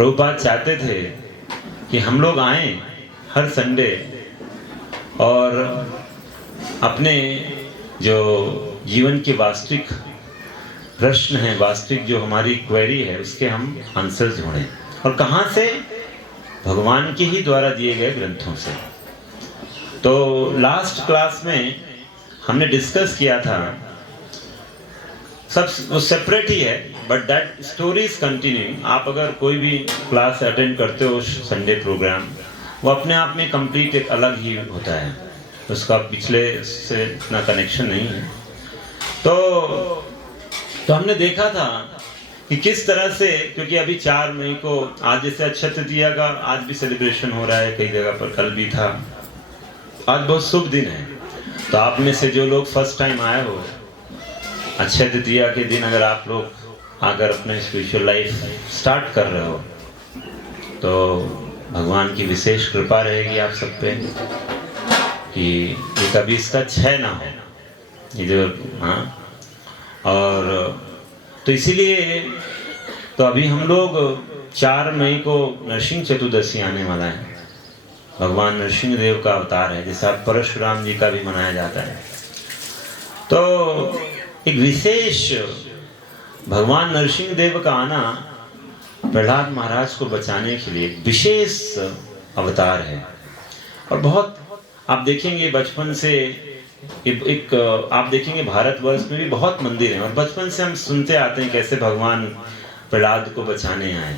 प्रभुपाद चाहते थे कि हम लोग आएं हर संडे और अपने जो जीवन के वास्तविक प्रश्न हैं, वास्तविक जो हमारी क्वेरी है, उसके हम आंसर ढूंढें। और कहाँ से? भगवान के ही द्वारा दिए गए ग्रंथों से। तो लास्ट क्लास में हमने डिस्कस किया था, सब वो सेपरेट ही है, but that story is continuing. आप अगर कोई भी क्लास अटेंड करते हो संडे प्रोग्राम, वो अपने आप में कंप्लीट एक अलग ही होता है, उसका पिछले से इतना कनेक्शन नहीं है। तो हमने देखा था कि किस तरह से, क्योंकि अभी 4 मई को, आज जैसे अक्षय तृतीया का आज भी सेलिब्रेशन हो रहा है कई जगह पर, कल भी था, आज बहुत शुभ दिन है। तो आप में से जो लोग फर्स्ट टाइम आए हो, अक्षय तृतीया के दिन अगर आप लोग आकर अपने स्पिरिचुअल लाइफ स्टार्ट कर रहे हो, तो भगवान की विशेष कृपा रहेगी आप सब पे कि ये कभी इसका क्षय ना हो, ये जो और तो इसीलिए तो अभी हम लोग 4 मई को नरसिंह चतुर्दशी आने वाला है। भगवान नरसिंह देव का अवतार है, जैसा परशुराम जी का भी मनाया जाता है। तो एक विशेष भगवान नरसिंह देव का आना प्रहलाद महाराज को बचाने के लिए एक विशेष अवतार है। और बहुत आप देखेंगे बचपन से एक आप देखेंगे भारतवर्ष में भी बहुत मंदिर हैं, और बचपन से हम सुनते आते हैं कैसे भगवान प्रहलाद को बचाने आए।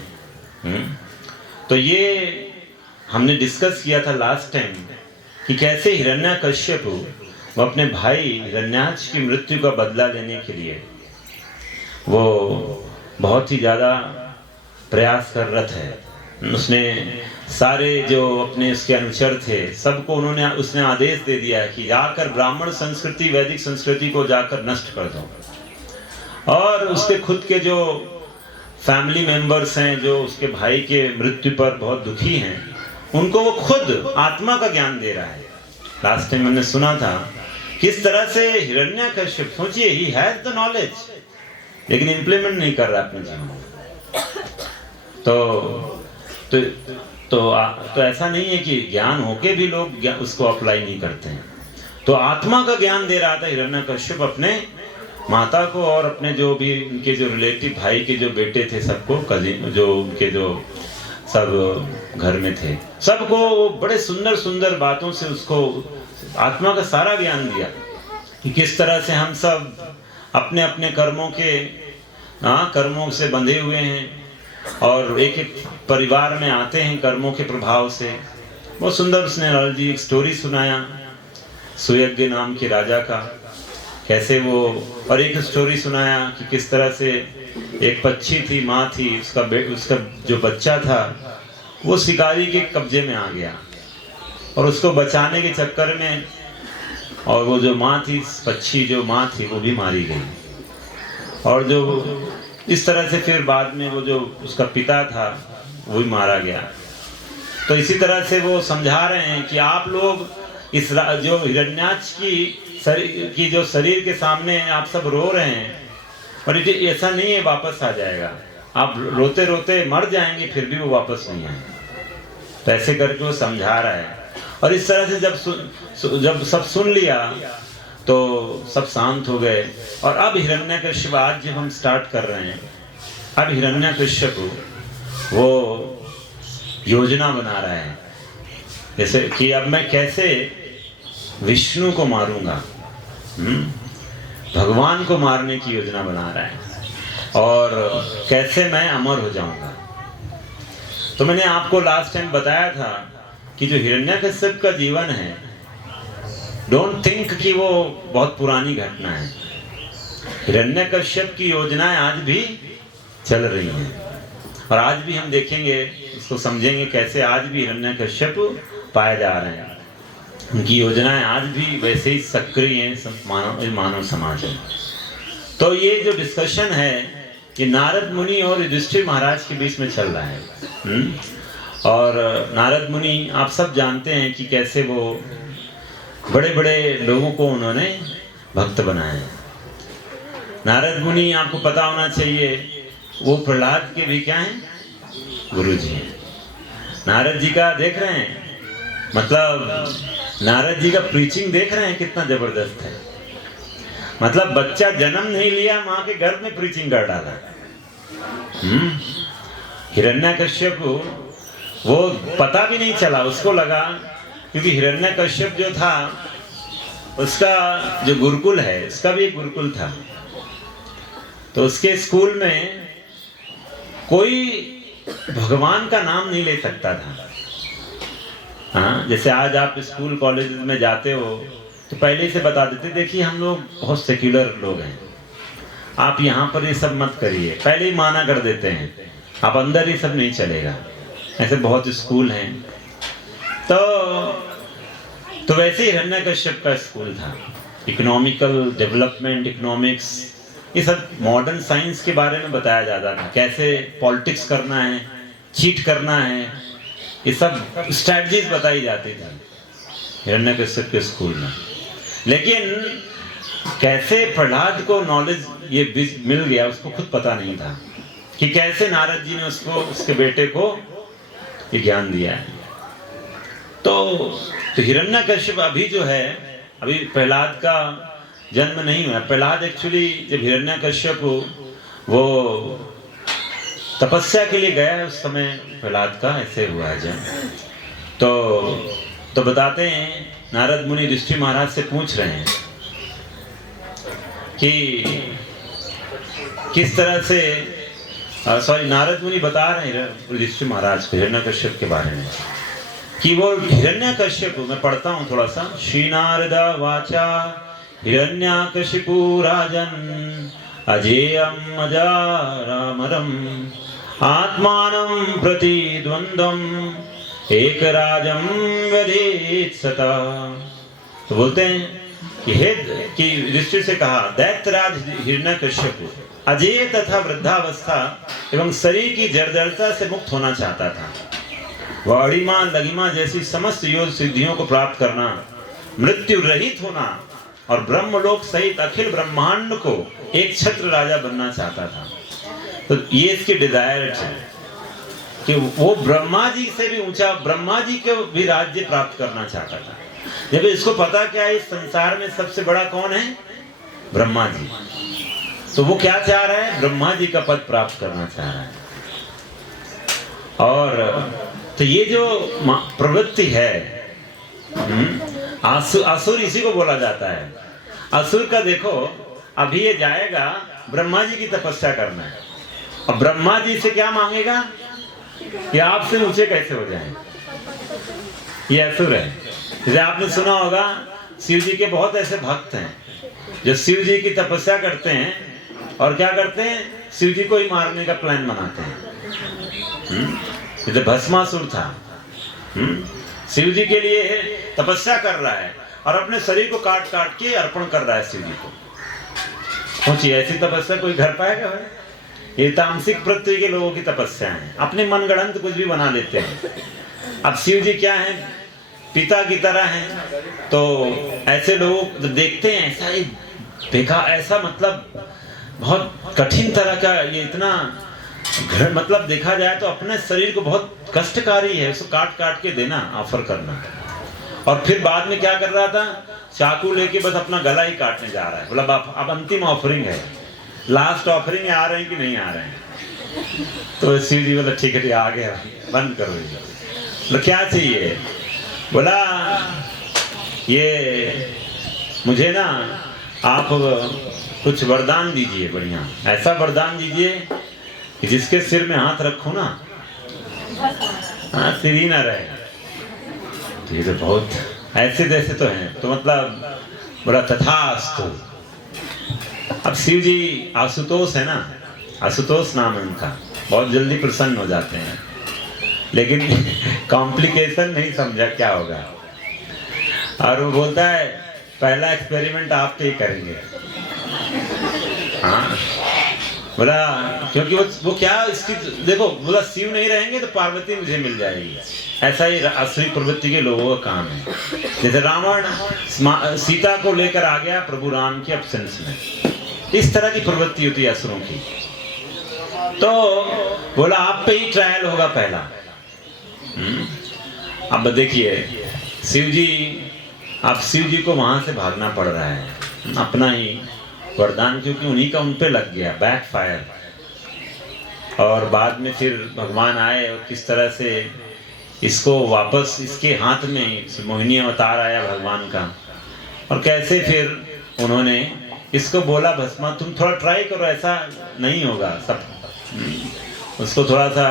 तो ये हमने डिस्कस किया था लास्ट टाइम कि कैसे हिरण्यकश्यप वो अपने भाई हिरण्याक्ष की मृत्यु का बदला लेने के लिए वो बहुत ही ज़्यादा प्रयास कर रहा है। उसने सारे जो अपने उसके अनुचर थे सबको उसने आदेश दे दिया है कि जाकर ब्राह्मण संस्कृति, वैदिक संस्कृति को जाकर नष्ट कर दो। और उसके खुद के जो फैमिली मेंबर्स हैं, जो उसके भाई के मृत्यु पर बहुत दुखी हैं, उनको वो खुद आत्मा का ज्ञान दे रहा है। लास्ट टाइम हमने सुना था किस तरह से हिरण्यकश्यप, सोचिए ही हैज द नॉलेज लेकिन इंप्लीमेंट नहीं कर रहा अपने जीवन में। तो ऐसा नहीं है कि ज्ञान होके भी लोग उसको अप्लाई नहीं करते हैं। तो आत्मा का ज्ञान दे रहा था हिरण्यकश्यप अपने माता को, और अपने जो भी उनके जो रिलेटिव भाई के जो बेटे थे सबको, कजिन जो उनके जो सब घर में थे, सबको वो बड़े सुंदर सुंदर बातों से उसको आत्मा का सारा ज्ञान दिया कि किस तरह से हम सब अपने अपने कर्मों से बंधे हुए हैं और एक एक परिवार में आते हैं कर्मों के प्रभाव से। बहुत सुंदर उसने लाल जी एक स्टोरी सुनाया सुयज्ञ नाम के राजा का, कैसे वो, और एक स्टोरी सुनाया कि किस तरह से एक पक्षी थी, माँ थी, उसका जो बच्चा था वो शिकारी के कब्जे में आ गया, और उसको बचाने के चक्कर में, और वो जो माँ थी, पक्षी जो माँ थी, वो भी मारी गई। और जो इस तरह से फिर बाद में वो जो उसका पिता था वो भी मारा गया। तो इसी तरह से वो समझा रहे हैं कि आप लोग इस जो हिरण्याक्ष की जो शरीर के सामने आप सब रो रहे हैं, पर ऐसा नहीं है वापस आ जाएगा, आप रोते रोते मर जाएंगे फिर भी वो वापस नहीं आएगा। तो ऐसे करके वो समझा रहा है। और इस तरह से जब सब सुन लिया तो सब शांत हो गए। और अब हिरण्यकश्यप, आज जब हम स्टार्ट कर रहे हैं, अब हिरण्यकश्यप वो योजना बना रहा है, जैसे कि अब मैं कैसे विष्णु को मारूंगा, भगवान को मारने की योजना बना रहा है, और कैसे मैं अमर हो जाऊंगा। तो मैंने आपको लास्ट टाइम बताया था कि जो हिरण्यकश्यप का जीवन है, डोंट थिंक कि वो बहुत पुरानी घटना है। हिरण्यकश्यप की योजनाएं आज भी चल रही हैं, और आज भी हम देखेंगे, उसको समझेंगे कैसे आज भी हिरण्यकश्यप पाए जा रहे हैं। उनकी योजनाएं आज भी वैसे ही सक्रिय हैं मानव समाज में। तो ये जो डिस्कशन है ये नारद मुनि और युधिष्ठिर महाराज के बीच में चल रहा है। और नारद मुनि आप सब जानते हैं कि कैसे वो बड़े बड़े लोगों को उन्होंने भक्त बनाया। नारद मुनि आपको पता होना चाहिए वो प्रहलाद के भी क्या हैं, गुरु जी हैं। नारद जी का देख रहे हैं, मतलब नारद जी का प्रीचिंग देख रहे हैं कितना जबरदस्त है। मतलब बच्चा जन्म नहीं लिया, माँ के गर्भ में प्रीचिंग कर डाला। हिरण्यकश्यप को वो पता भी नहीं चला, उसको लगा, क्योंकि हिरण्यकश्यप जो था उसका जो गुरुकुल है, उसका भी एक गुरुकुल था, तो उसके स्कूल में कोई भगवान का नाम नहीं ले सकता था। हाँ, जैसे आज आप स्कूल कॉलेज में जाते हो तो पहले से बता देते, देखिए हम लोग बहुत सेक्युलर लोग हैं, आप यहाँ पर ये सब मत करिए, पहले ही माना कर देते हैं, आप अंदर ये सब नहीं चलेगा। ऐसे बहुत स्कूल हैं। तो वैसे ही हिरण्यकश्यप का स्कूल था। इकोनॉमिकल डेवलपमेंट, इकोनॉमिक्स, ये सब मॉडर्न साइंस के बारे में बताया जाता था, कैसे पॉलिटिक्स करना है, चीट करना है, ये सब स्ट्रैटेजीज बताई जाती थी हिरण्यकश्यप के स्कूल में। लेकिन कैसे प्रहलाद को नॉलेज ये मिल गया, उसको खुद पता नहीं था कि कैसे नारद जी ने उसको, उसके बेटे को ये ज्ञान दिया है। तो हिरण्यकश्यप अभी जो है, अभी प्रहलाद का जन्म नहीं हुआ। प्रहलाद एक्चुअली जब हिरण्यकश्यप वो तपस्या के लिए गया है, उस समय प्रहलाद का ऐसे हुआ है जन्म। तो बताते हैं, नारद मुनि ऋषि महाराज से पूछ रहे हैं कि किस तरह से, नारद मुनि बता रहे हैं ऋषि महाराज को हिरण्यकश्यप के बारे में कि वो हिरण्यकश्यप, मैं पढ़ता हूँ थोड़ा सा। श्री नारद वाचा हिरण्यकशिपु राजन् अजेयम् अजारामरम् आत्मानं प्रतिद्वन्द्वम् एकराजं वदेत् सता। तो बोलते हैं कि ऋषि से कहा, दैत्यराज हिरण्यकश्यप अजेय तथा वृद्धावस्था एवं शरीर की जर्जरता से मुक्त होना चाहता था। वह अड़िमा लगिमा जैसी समस्त योग सिद्धियों को प्राप्त करना, मृत्यु रहित होना और ब्रह्मलोक सहित अखिल ब्रह्मांड को एक छत्र राजा बनना चाहता था। तो ये इसकी डिजायर है कि वो ब्रह्मा जी से भी ऊंचा, ब्रह्मा जी के भी राज्य प्राप्त करना चाहता था। जब इसको पता क्या है, इस संसार में सबसे बड़ा कौन है, ब्रह्मा जी, तो वो क्या चाह रहा है, ब्रह्मा जी का पद प्राप्त करना चाह रहा है। और तो ये जो प्रवृत्ति है, असुर इसी को बोला जाता है। असुर का देखो, अभी ये जाएगा ब्रह्मा जी की तपस्या करना है, और ब्रह्मा जी से क्या मांगेगा कि आपसे ऊंचे कैसे हो जाएं। ये असुर है। जैसे आपने सुना होगा, शिव जी के बहुत ऐसे भक्त हैं जो शिव जी की तपस्या करते हैं और क्या करते हैं, शिव जी को ही मारने का प्लान बनाते हैं। जैसे भस्मासुर था, शिव जी के लिए तपस्या कर रहा है और अपने शरीर को काट काट के अर्पण कर रहा है शिव जी को। सोचिए, ऐसी तपस्या कोई कर पाएगा भाई? ये तामसिक पृथ्वी के लोगों की तपस्या है, अपने मनगढ़ंत कुछ भी बना लेते हैं। अब शिव जी क्या है, पिता की तरह हैं। तो ऐसे लोग देखते हैं, ऐसा ही देखा, ऐसा मतलब बहुत कठिन तरह का, ये इतना मतलब देखा जाए तो अपने शरीर को बहुत कष्टकारी है, उसको काट काट के देना, ऑफर करना। और फिर बाद में क्या कर रहा था, चाकू लेके बस अपना गला ही काटने जा रहा है। बोला अब अंतिम ऑफरिंग है, लास्ट ऑफरिंग आ रहे हैं कि नहीं आ रहे हैं। तो शिव जी बोला ठीक है, आ गया, बंद करो ये। तो क्या चाहिए, बोला ये मुझे ना आप कुछ वरदान दीजिए, बढ़िया ऐसा वरदान दीजिए कि जिसके सिर में हाथ रखो ना, हाँ, सिर ही ना रहे। तो ये तो बहुत ऐसे जैसे तो हैं, तो मतलब बड़ा तथास्तु। अब शिव जी आशुतोष है ना, आशुतोष नाम है उनका, बहुत जल्दी प्रसन्न हो जाते हैं, लेकिन कॉम्प्लिकेशन नहीं समझा क्या होगा। और वो बोलता है पहला एक्सपेरिमेंट आप पे ही करेंगे। हाँ, बोला क्योंकि वो क्या, इसकी देखो, बोला शिव नहीं रहेंगे तो पार्वती मुझे मिल जाएगी। ऐसा ही असुरी प्रवृत्ति के लोगों का काम है। जैसे रावण सीता को लेकर आ गया प्रभु राम के एब्सेंस में, इस तरह की प्रवृत्ति होती है असुरों की। तो बोला आप पे ही ट्रायल होगा पहला। अब देखिए शिव जी, अब शिव जी को वहां से भागना पड़ रहा है, अपना ही वरदान, क्योंकि उन्हीं का उन पे लग गया, बैक फायर। और बाद में फिर भगवान आए और किस तरह से इसको वापस इसके हाथ में मोहिनी अवतार आया भगवान का, और कैसे फिर उन्होंने इसको बोला भस्मा तुम थोड़ा ट्राई करो, ऐसा नहीं होगा सब, उसको थोड़ा सा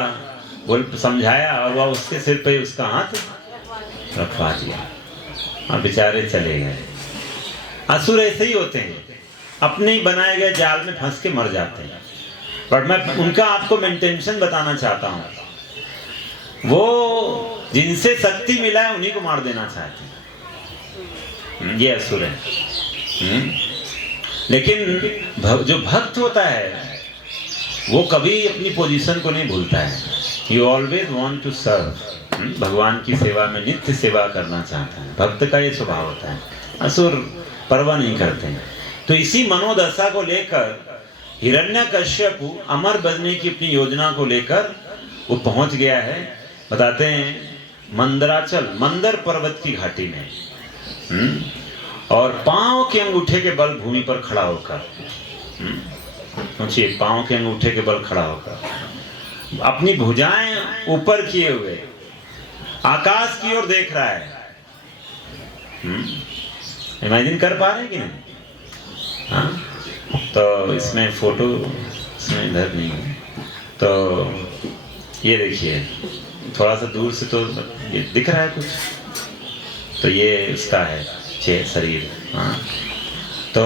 बोल समझाया और वह उसके सिर पे उसका हाथ रखवा दिया और बेचारे चले गए। असुर ऐसे ही होते हैं, अपने ही बनाए गए जाल में फंस के मर जाते हैं। बट मैं उनका आपको मेंटेंशन बताना चाहता हूँ, वो जिनसे शक्ति मिला है उन्हीं को मार देना चाहते हैं, ये असुर है। लेकिन जो भक्त होता है वो कभी अपनी पोजीशन को नहीं भूलता है, you always want to serve, भगवान की सेवा में नित्य सेवा करना चाहता है, भक्त का ये स्वभाव होता है। असुर परवाह नहीं करते हैं। तो इसी मनोदशा को लेकर हिरण्यकश्यप अमर बनने की अपनी योजना को लेकर वो पहुंच गया है, बताते हैं मंदराचल, मंदर पर्वत की घाटी में, और पांव के अंगूठे के बल भूमि पर खड़ा होकर, सोचिए पांव के अंगूठे के बल खड़ा होकर अपनी भुजाएं ऊपर किए हुए आकाश की ओर देख रहा है। इमेजिन कर पा रहे हैं कि नहीं? हाँ, तो इसमें फोटो इसमें इधर नहीं है, तो ये देखिए थोड़ा सा दूर से तो ये दिख रहा है कुछ, तो ये उसका है शरीर। हाँ, तो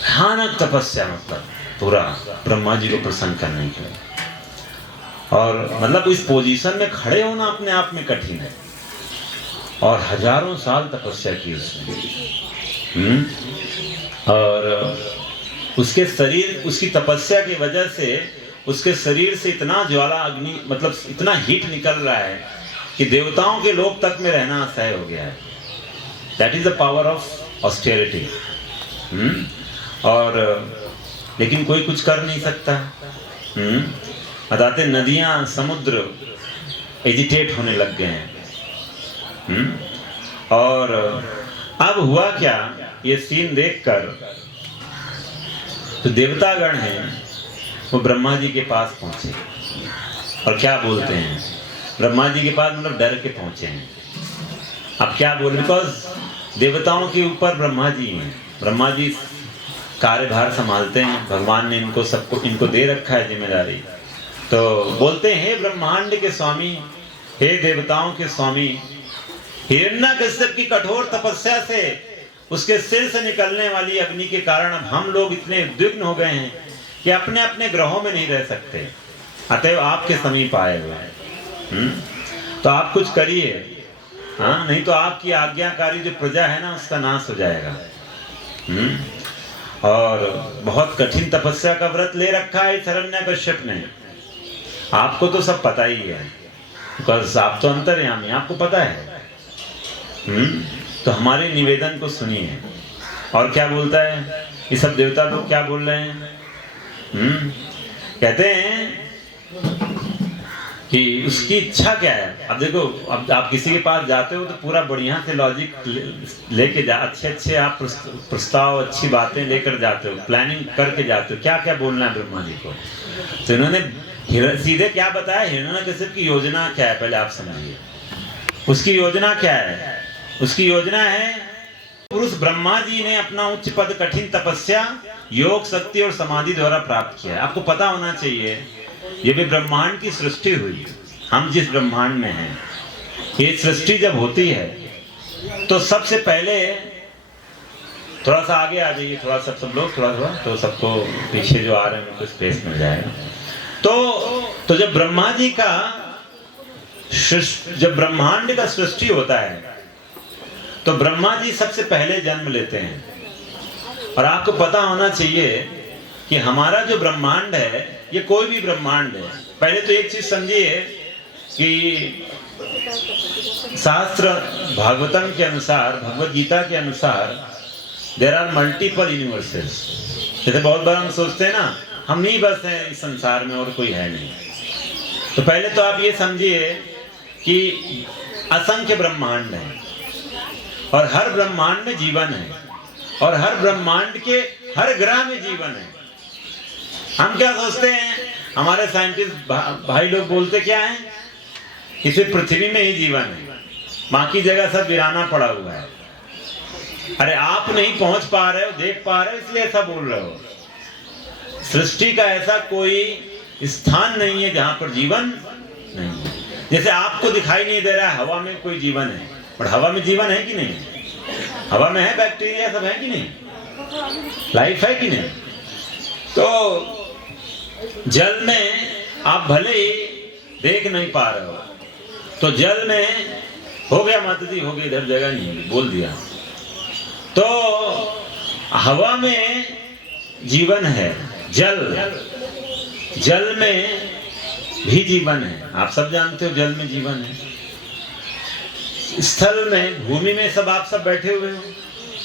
भयानक तपस्या, मतलब पूरा ब्रह्मा जी को प्रसन्न करने के लिए, और मतलब इस पोजीशन में खड़े होना अपने आप में कठिन है, और हजारों साल तपस्या की उसने। और उसके शरीर, उसकी तपस्या की वजह से उसके शरीर से इतना ज्वाला अग्नि, मतलब इतना हीट निकल रहा है कि देवताओं के लोक तक में रहना असह्य हो गया है। That is the power of austerity. और लेकिन कोई कुछ कर नहीं सकता। बताते नदियां, समुद्र एजिटेट होने लग गए हैं। और अब हुआ क्या, ये सीन देखकर तो देवतागण हैं वो ब्रह्मा जी के पास पहुंचे, और क्या बोलते हैं ब्रह्मा जी के पास, मतलब डर के पहुंचे हैं। अब क्या बोल, बिकॉज देवताओं के ऊपर ब्रह्मा जी हैं, ब्रह्मा जी कार्यभार संभालते हैं, भगवान ने इनको सबको इनको दे रखा है जिम्मेदारी। तो बोलते हैं हे ब्रह्मांड के स्वामी, हे देवताओं के स्वामी, हिरण्यकश्यप की कठोर तपस्या से उसके सिर से निकलने वाली अग्नि के कारण अब हम लोग इतने उद्विग्न हो गए हैं कि अपने अपने ग्रहों में नहीं रह सकते, अतएव आपके समीप आए हुए हैं। तो आप कुछ करिए, हाँ, नहीं तो आपकी आज्ञाकारी जो प्रजा है ना उसका नाश हो जाएगा। और बहुत कठिन तपस्या का व्रत ले रखा है इस हिरण्यकश्यप ने, आपको तो सब पता ही है, बिकॉज आप तो अंतर्यामी, आपको पता है। तो हमारे निवेदन को सुनिए। और क्या बोलता है, ये सब देवता लोग क्या बोल रहे हैं? कहते हैं कि उसकी इच्छा क्या है। अब देखो, अब आप किसी के पास जाते हो तो पूरा बढ़िया से लॉजिक लेके जा, अच्छे आप प्रस्ताव, अच्छी बातें लेकर जाते हो, प्लानिंग करके जाते हो, क्या क्या बोलना है ब्रह्मा जी को। तो इन्होंने सीधे क्या बताया, हिरण्यकश्यप की योजना क्या है पहले आप समझिए। उसकी योजना क्या है? उसकी योजना है, पुरुष ब्रह्मा जी ने अपना उच्च पद कठिन तपस्या, योग, शक्ति और समाधि द्वारा प्राप्त किया है। आपको पता होना चाहिए, ये भी ब्रह्मांड की सृष्टि हुई, हम जिस ब्रह्मांड में हैं, ये सृष्टि जब होती है तो सबसे पहले, थोड़ा सा आगे आ जाइए, थोड़ा सा सब लोग थोड़ा, तो सबको पीछे जो आ रहे हैं उनको स्पेस मिल जाएगा। तो जब ब्रह्मा जी का, जब ब्रह्मांड का सृष्टि होता है तो ब्रह्मा जी सबसे पहले जन्म लेते हैं। और आपको पता होना चाहिए कि हमारा जो ब्रह्मांड है, ये कोई भी ब्रह्मांड है। पहले तो एक चीज समझिए कि शास्त्र भागवतम के अनुसार, भगवत गीता के अनुसार, देयर आर मल्टीपल यूनिवर्सेस। जैसे बहुत बार हम सोचते हैं ना हम ही बस हैं इस संसार में और कोई है नहीं। तो पहले तो आप ये समझिए कि असंख्य ब्रह्मांड है और हर ब्रह्मांड में जीवन है और हर ब्रह्मांड के हर ग्रह में जीवन है। हम क्या सोचते हैं, हमारे साइंटिस्ट भाई लोग बोलते क्या है, इसे पृथ्वी में ही जीवन है, बाकी जगह सब वीराना पड़ा हुआ है। अरे आप नहीं पहुंच पा रहे हो, देख पा रहे हो, इसलिए ऐसा बोल रहे हो। सृष्टि का ऐसा कोई स्थान नहीं है जहां पर जीवन नहीं है। जैसे आपको दिखाई नहीं दे रहा है हवा में कोई जीवन है, पर हवा में जीवन है कि नहीं? हवा में है बैक्टीरिया सब है कि नहीं, लाइफ है कि नहीं? तो जल में आप भले ही देख नहीं पा रहे हो, तो जल में हो गया माता जी, हो गया, इधर जगह नहीं, बोल दिया। तो हवा में जीवन है, जल में भी जीवन है, आप सब जानते हो जल में जीवन है। स्थल में, भूमि में सब आप सब बैठे हुए हो,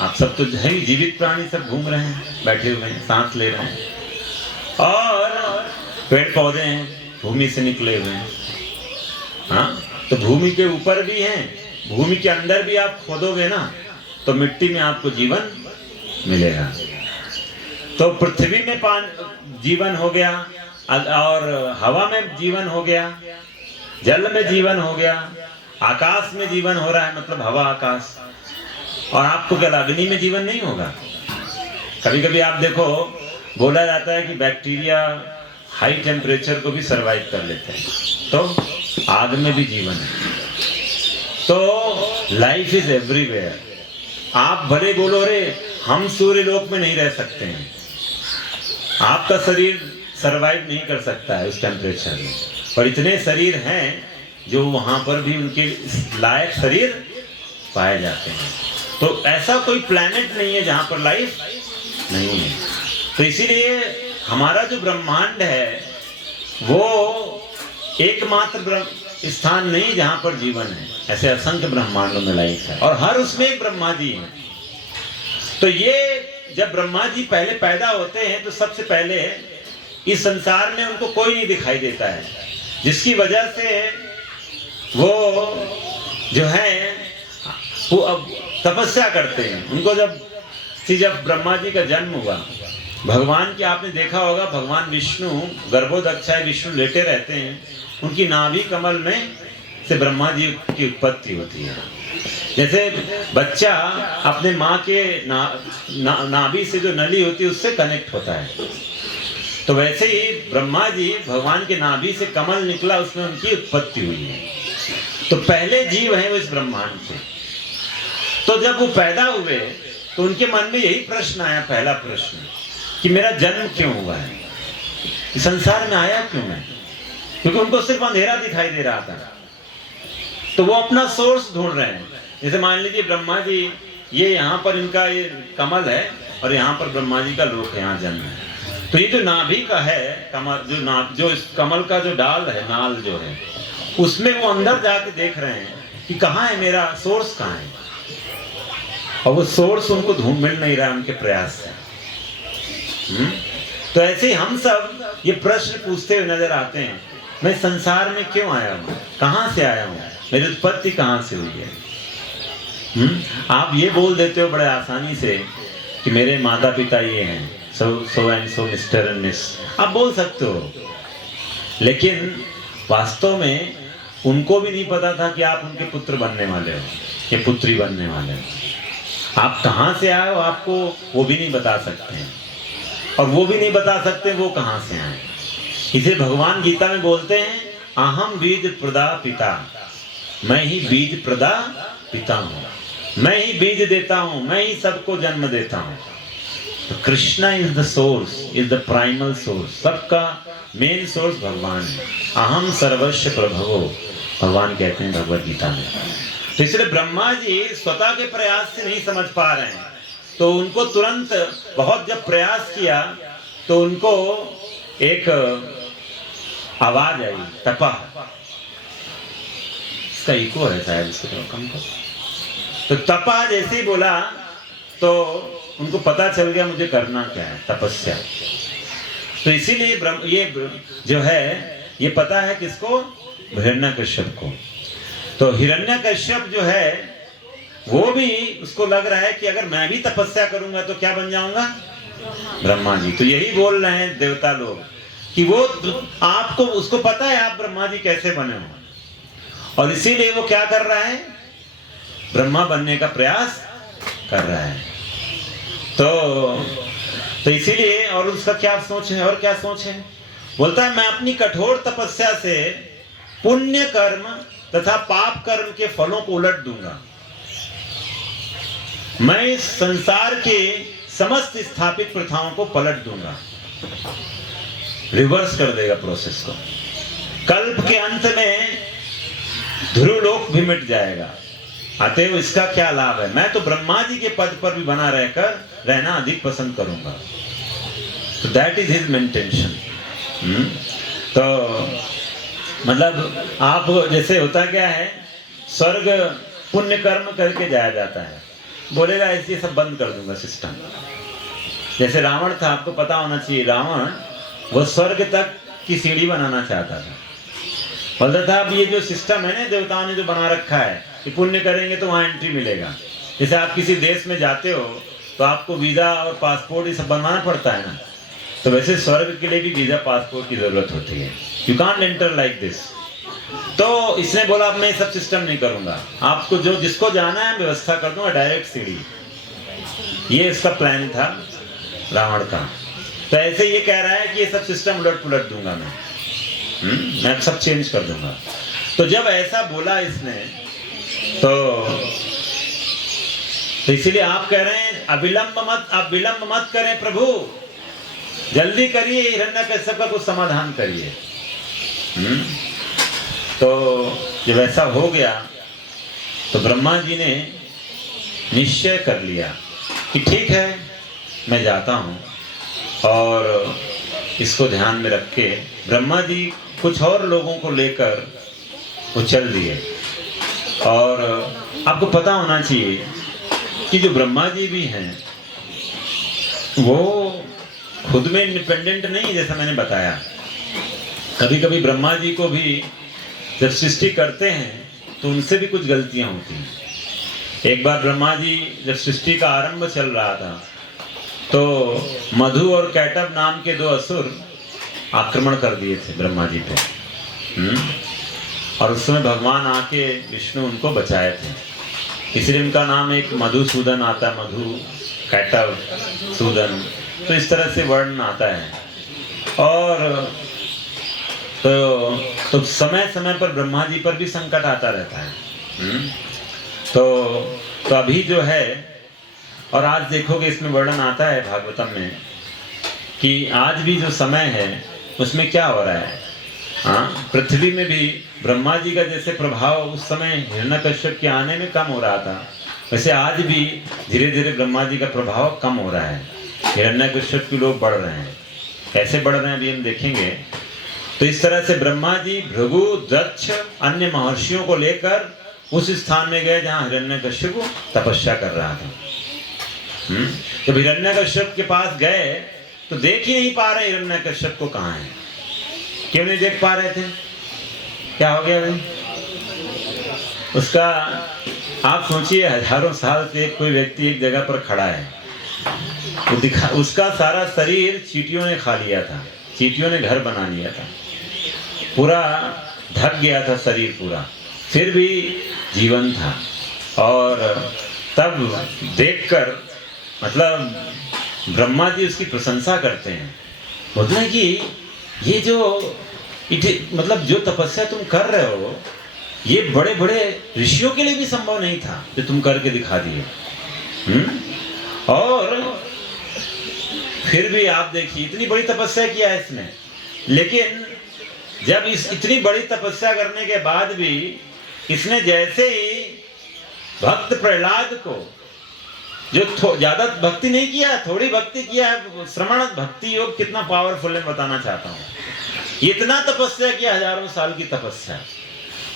आप सब तो है ही, जीवित प्राणी सब घूम रहे हैं, बैठे हुए हैं, सांस ले रहे हैं, और पेड़ पौधे हैं, भूमि से निकले हुए हैं। हाँ, तो भूमि के ऊपर भी हैं, भूमि के अंदर भी आप खोदोगे ना तो मिट्टी में आपको जीवन मिलेगा। तो पृथ्वी में जीवन हो गया, और हवा में जीवन हो गया, जल में जीवन हो गया, आकाश में जीवन हो रहा है, मतलब हवा आकाश। और आपको क्या अग्नि में जीवन नहीं होगा? कभी कभी आप देखो, बोला जाता है कि बैक्टीरिया हाई टेम्परेचर को भी सरवाइव कर लेते हैं, तो आग में भी जीवन है। तो लाइफ इज एवरीवेयर। आप भले बोलो रे हम सूर्य लोक में नहीं रह सकते हैं, आपका शरीर सरवाइव नहीं कर सकता है उस टेम्परेचर में, पर इतने शरीर हैं जो वहां पर भी उनके लायक शरीर पाए जाते हैं। तो ऐसा कोई प्लैनेट नहीं है जहां पर लाइफ नहीं है। तो इसीलिए हमारा जो ब्रह्मांड है वो एकमात्र स्थान नहीं जहां पर जीवन है, ऐसे असंख्य ब्रह्मांडों में लाइफ है, और हर उसमें एक ब्रह्मा जी है। तो ये जब ब्रह्मा जी पहले पैदा होते हैं तो सबसे पहले इस संसार में उनको कोई नहीं दिखाई देता है, जिसकी वजह से वो जो है वो अब तपस्या करते हैं। उनको जब ब्रह्मा जी का जन्म हुआ, भगवान की आपने देखा होगा, भगवान विष्णु गर्भोदक्षाय विष्णु लेटे रहते हैं, उनकी नाभि कमल में से ब्रह्मा जी की उत्पत्ति होती है। जैसे बच्चा अपने माँ के नाभि से जो नली होती है उससे कनेक्ट होता है, तो वैसे ही ब्रह्मा जी भगवान के नाभि से कमल निकला, उसमें उनकी उत्पत्ति हुई है। तो पहले जीव है वो इस ब्रह्मांड से। तो जब वो पैदा हुए तो उनके मन में यही प्रश्न आया, पहला प्रश्न, कि मेरा जन्म क्यों हुआ है, इस संसार में आया क्यों मैं? क्योंकि उनको सिर्फ अंधेरा दिखाई दे रहा था, तो वो अपना सोर्स ढूंढ रहे हैं। जैसे मान लीजिए ब्रह्मा जी, ये यहाँ पर इनका ये कमल है और यहाँ पर ब्रह्मा जी का लोक है, यहाँ जन्म है। तो ये जो नाभि का है कमल, जो इस कमल का जो डाल है, नाल जो है, उसमें वो अंदर जाके देख रहे हैं कि कहाँ है मेरा सोर्स, कहाँ है, और वो सोर्स उनको ढूंढ मिल नहीं रहा उनके प्रयास से। तो ऐसे ही हम सब ये प्रश्न पूछते हुए नजर आते हैं, मैं संसार में क्यों आया हूँ, कहाँ से आया हूँ, मेरी उत्पत्ति कहाँ से हुई है? आप ये बोल देते हो बड़े आसानी से कि मेरे माता पिता ये हैं, so and so mister and miss, आप बोल सकते हो, लेकिन वास्तव में उनको भी नहीं पता था कि आप उनके पुत्र बनने वाले हो या पुत्री बनने वाले हो। आप कहाँ से आए हो आपको वो भी नहीं बता सकते हैं, और वो भी नहीं बता सकते वो कहाँ से आए। इसे भगवान गीता में बोलते हैं, अहम बीज प्रदा पिता, मैं ही बीज प्रदा पिता हूँ, मैं ही बीज देता हूँ, मैं ही सबको जन्म देता हूँ। तो Krishna is the source, is the primal source, सबका मेन सोर्स भगवान है। अहम सर्वस्व प्रभवो, भगवान कहते हैं भगवद गीता में। तो इसलिए ब्रह्मा जी स्वतः के प्रयास से नहीं समझ पा रहे हैं, तो उनको तुरंत बहुत जब प्रयास किया तो उनको एक आवाज आई, तपा, इसका इको रहता है इसको कम को। तो तपा जैसे ही बोला तो उनको पता चल गया मुझे करना क्या है, तपस्या। तो इसीलिए ये जो है ये पता है किसको? हिरण्यकश्यप को। तो हिरण्यकश्यप जो है वो भी उसको लग रहा है कि अगर मैं भी तपस्या करूंगा तो क्या बन जाऊंगा? ब्रह्मा जी। तो यही बोल रहे हैं देवता लोग कि वो आपको उसको पता है आप ब्रह्मा जी कैसे बने हो, और इसीलिए वो क्या कर रहा है? ब्रह्मा बनने का प्रयास कर रहा है। तो इसीलिए, और उसका क्या सोच है? और क्या सोच है? बोलता है मैं अपनी कठोर तपस्या से पुण्य कर्म तथा पाप कर्म के फलों को उलट दूंगा। मैं इस संसार के समस्त स्थापित प्रथाओं को पलट दूंगा, रिवर्स कर देगा प्रोसेस को। कल्प के अंत में ध्रुवलोक भी मिट जाएगा। अतएव इसका क्या लाभ है? मैं तो ब्रह्मा जी के पद पर भी बना रहकर रहना अधिक पसंद करूंगा। तो दैट इज हिज इंटेंशन। तो मतलब आप जैसे होता क्या है, स्वर्ग पुण्य कर्म करके जाया जाता है, बोलेगा ऐसे सब बंद कर दूंगा सिस्टम। जैसे रावण था, आपको पता होना चाहिए, रावण वो स्वर्ग तक की सीढ़ी बनाना चाहता था। बोलता था अब ये जो सिस्टम है ना देवताओं ने जो बना रखा है कि पुण्य करेंगे तो वहां एंट्री मिलेगा। जैसे आप किसी देश में जाते हो तो आपको वीजा और पासपोर्ट ये सब बनवाना पड़ता है ना, तो वैसे स्वर्ग के लिए भी वीजा पासपोर्ट की जरूरत होती है। You can't enter like this. तो इसने बोला अब मैं सब सिस्टम नहीं करूंगा, आपको जो जिसको जाना है व्यवस्था कर दूंगा, डायरेक्ट सीढ़ी। ये इसका प्लान था रावण का। तो ऐसे ये कह रहा है कि ये सब सिस्टम उलट पुलट दूंगा मैं सब चेंज कर दूंगा। तो जब ऐसा बोला इसने तो इसीलिए आप कह रहे हैं आप विलंब मत करें प्रभु, जल्दी करिए, हिरण्यकश्यप का कुछ समाधान करिए। तो जब ऐसा हो गया तो ब्रह्मा जी ने निश्चय कर लिया कि ठीक है मैं जाता हूँ, और इसको ध्यान में रख के ब्रह्मा जी कुछ और लोगों को लेकर वो चल दिए। और आपको पता होना चाहिए कि जो ब्रह्मा जी भी हैं वो खुद में इंडिपेंडेंट नहीं, जैसा मैंने बताया। कभी कभी ब्रह्मा जी को भी जब सृष्टि करते हैं तो उनसे भी कुछ गलतियां होती हैं। एक बार ब्रह्मा जी जब सृष्टि का आरंभ चल रहा था तो मधु और कैटव नाम के दो असुर आक्रमण कर दिए थे ब्रह्मा जी पे। और उस समय भगवान आके विष्णु उनको बचाए थे, इसलिए उनका नाम एक मधुसूदन आता है, मधु कैटव सूदन, तो इस तरह से वर्णन आता है। और तो समय समय पर ब्रह्मा जी पर भी संकट आता रहता है। तो अभी जो है, और आज देखोगे इसमें वर्णन आता है भागवतम में कि आज भी जो समय है उसमें क्या हो रहा है। पृथ्वी में भी ब्रह्मा जी का जैसे प्रभाव उस समय हिरण्यकश्यप के आने में कम हो रहा था, वैसे आज भी धीरे धीरे ब्रह्मा जी का प्रभाव कम हो रहा है। हिरण्यकश्यप के लोग बढ़ रहे हैं, कैसे बढ़ रहे हैं अभी हम देखेंगे। तो इस तरह से ब्रह्मा जी भृगु, दक्ष, अन्य महर्षियों को लेकर उस स्थान में गए जहां हिरण्यकश्यप तपस्या कर रहा था। जब हिरण्यकश्यप के पास गए तो देख ही नहीं पा रहे हिरण्यकश्यप को कहाँ है। क्यों नहीं देख पा रहे थे? क्या हो गया भाई? उसका आप सोचिए, हजारों साल से कोई व्यक्ति एक जगह पर खड़ा है, उसका सारा शरीर चींटियों ने खा लिया था, चींटियों ने घर बना लिया था, पूरा ढक गया था शरीर पूरा, फिर भी जीवन था। और तब देखकर मतलब ब्रह्मा जी उसकी प्रशंसा करते हैं, बोलते हैं कि ये जो मतलब जो तपस्या तुम कर रहे हो ये बड़े बड़े ऋषियों के लिए भी संभव नहीं था जो तुम करके दिखा दिए। और फिर भी आप देखिए इतनी बड़ी तपस्या किया है इसने, लेकिन जब इस इतनी बड़ी तपस्या करने के बाद भी इसने जैसे ही भक्त प्रहलाद को, जो ज्यादा भक्ति नहीं किया, थोड़ी भक्ति किया है, श्रवण भक्ति योग कितना पावरफुल है बताना चाहता हूँ। इतना तपस्या किया, हजारों साल की तपस्या,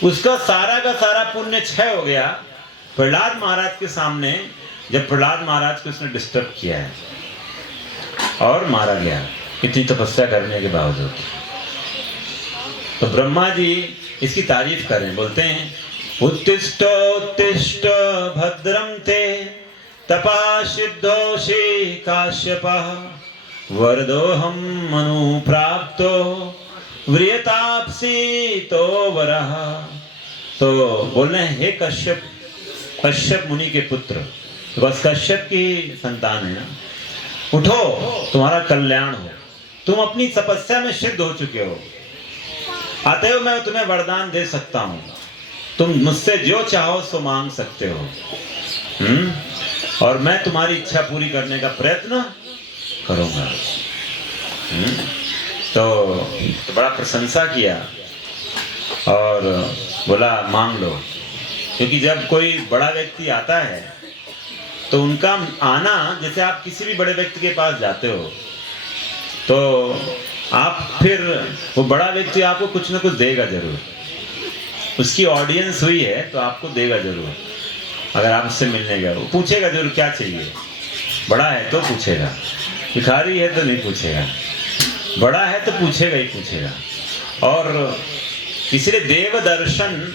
उसका सारा का सारा पुण्य क्षय हो गया प्रहलाद महाराज के सामने, जब प्रहलाद महाराज को उसने डिस्टर्ब किया है और मारा गया। इतनी तपस्या करने के बावजूद। तो ब्रह्मा जी इसकी तारीफ करें, बोलते हैं उत्तिष्ठ उत्तिष्ठ भद्रम ते तपा सिद्धोषि काश्यपः वरदोहम मनु प्राप्तो व्रियतापसी तो वरः। तो बोल रहे हैं हे कश्यप, कश्यप मुनि के पुत्र, बस कश्यप की संतान है ना, उठो तुम्हारा कल्याण हो, तुम अपनी तपस्या में सिद्ध हो चुके हो, अतएव मैं तुम्हें वरदान दे सकता हूं, तुम मुझसे जो चाहो सो मांग सकते हो। और मैं तुम्हारी इच्छा पूरी करने का प्रयत्न करूंगा। तो बड़ा प्रशंसा किया और बोला मांग लो, क्योंकि जब कोई बड़ा व्यक्ति आता है तो उनका आना, जैसे आप किसी भी बड़े व्यक्ति के पास जाते हो तो आप फिर वो बड़ा व्यक्ति आपको कुछ ना कुछ देगा जरूर, उसकी ऑडियंस हुई है तो आपको देगा जरूर। अगर आप उससे मिलने गए, वो पूछेगा जरूर क्या चाहिए, बड़ा है तो पूछेगा, भिखारी है तो नहीं पूछेगा, बड़ा है तो पूछेगा ही पूछेगा। और इसलिए देव दर्शन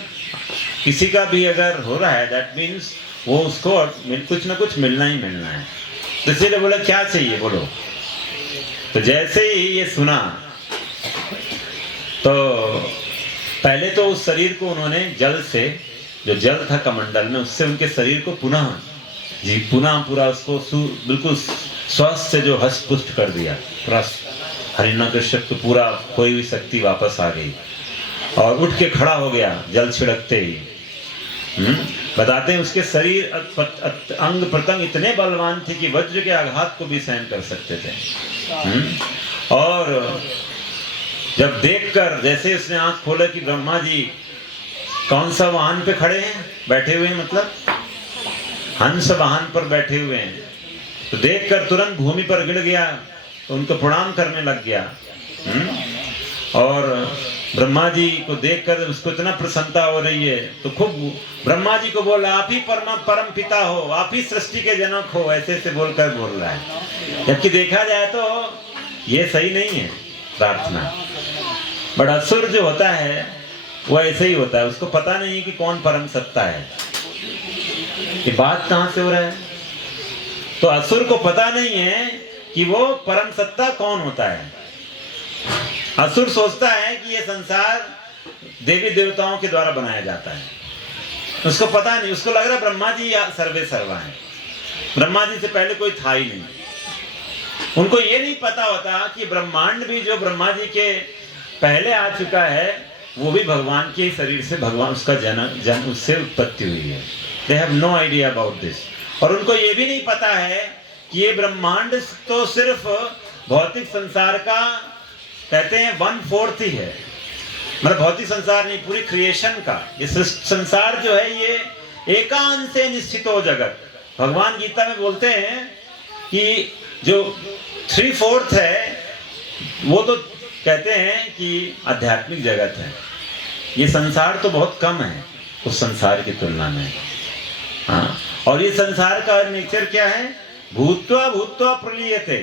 किसी का भी अगर हो रहा है, दैट मीन्स वो उसको कुछ ना कुछ मिलना ही मिलना है। तो इसलिए बोला क्या चाहिए बोलो। तो जैसे ही ये सुना तो पहले तो उस शरीर को उन्होंने जल से, जो जल था कमंडल में, उससे उनके शरीर को पुनः पूरा उसको बिल्कुल स्वस्थ से जो हष्ट पुष्ट कर दिया। पूरा हिरण्यकश्यप को पूरा खोई हुई शक्ति वापस आ गई और उठ के खड़ा हो गया जल छिड़कते ही। बताते हैं उसके शरीर अंग प्रत्यंग इतने बलवान थे कि वज्र के आघात को भी सहन कर सकते थे। और जब देखकर जैसे उसने आंख खोला कि ब्रह्मा जी कौन सा वाहन पे खड़े हैं, बैठे हुए हैं, मतलब हंस वाहन पर बैठे हुए हैं, तो देखकर तुरंत भूमि पर गिर गया, तो उनको प्रणाम करने लग गया। और ब्रह्मा जी को देखकर उसको इतना प्रसन्नता हो रही है तो खूब ब्रह्मा जी को बोला आप ही परम पिता हो, आप ही सृष्टि के जनक हो, ऐसे ऐसे बोलकर बोल रहा है। जबकि देखा जाए तो ये सही नहीं है प्रार्थना। बट असुर जो होता है वो ऐसे ही होता है, उसको पता नहीं कि कौन परम सत्ता है। ये बात कहां से हो रहा है? तो असुर को पता नहीं है कि वो परम सत्ता कौन होता है। असुर सोचता है कि ये संसार देवी देवताओं के द्वारा बनाया जाता है, उसको पता नहीं, उसको लग रहा है ब्रह्मा जी या सर्वे सर्वा है, ब्रह्मा जी से पहले कोई था ही नहीं। उनको ये नहीं पता होता कि ब्रह्मांड भी जो ब्रह्मा जी के पहले आ चुका है वो भी भगवान के शरीर से, भगवान उसका जन्म उससे उत्पत्ति हुई है। They have no idea about this. और उनको ये भी नहीं पता है कि ये ब्रह्मांड तो सिर्फ भौतिक संसार का कहते हैं 1/4 ही है, मतलब भौतिक संसार नहीं, पूरी क्रिएशन का ये संसार जो है ये एकांत से निश्चित हो जगत। भगवान गीता में बोलते हैं कि जो 3/4 है वो तो कहते हैं कि आध्यात्मिक जगत है, ये संसार तो बहुत कम है उस संसार की तुलना में। हाँ, और ये संसार का नेचर क्या है? भूत्वा भूत्वा प्रलीयते,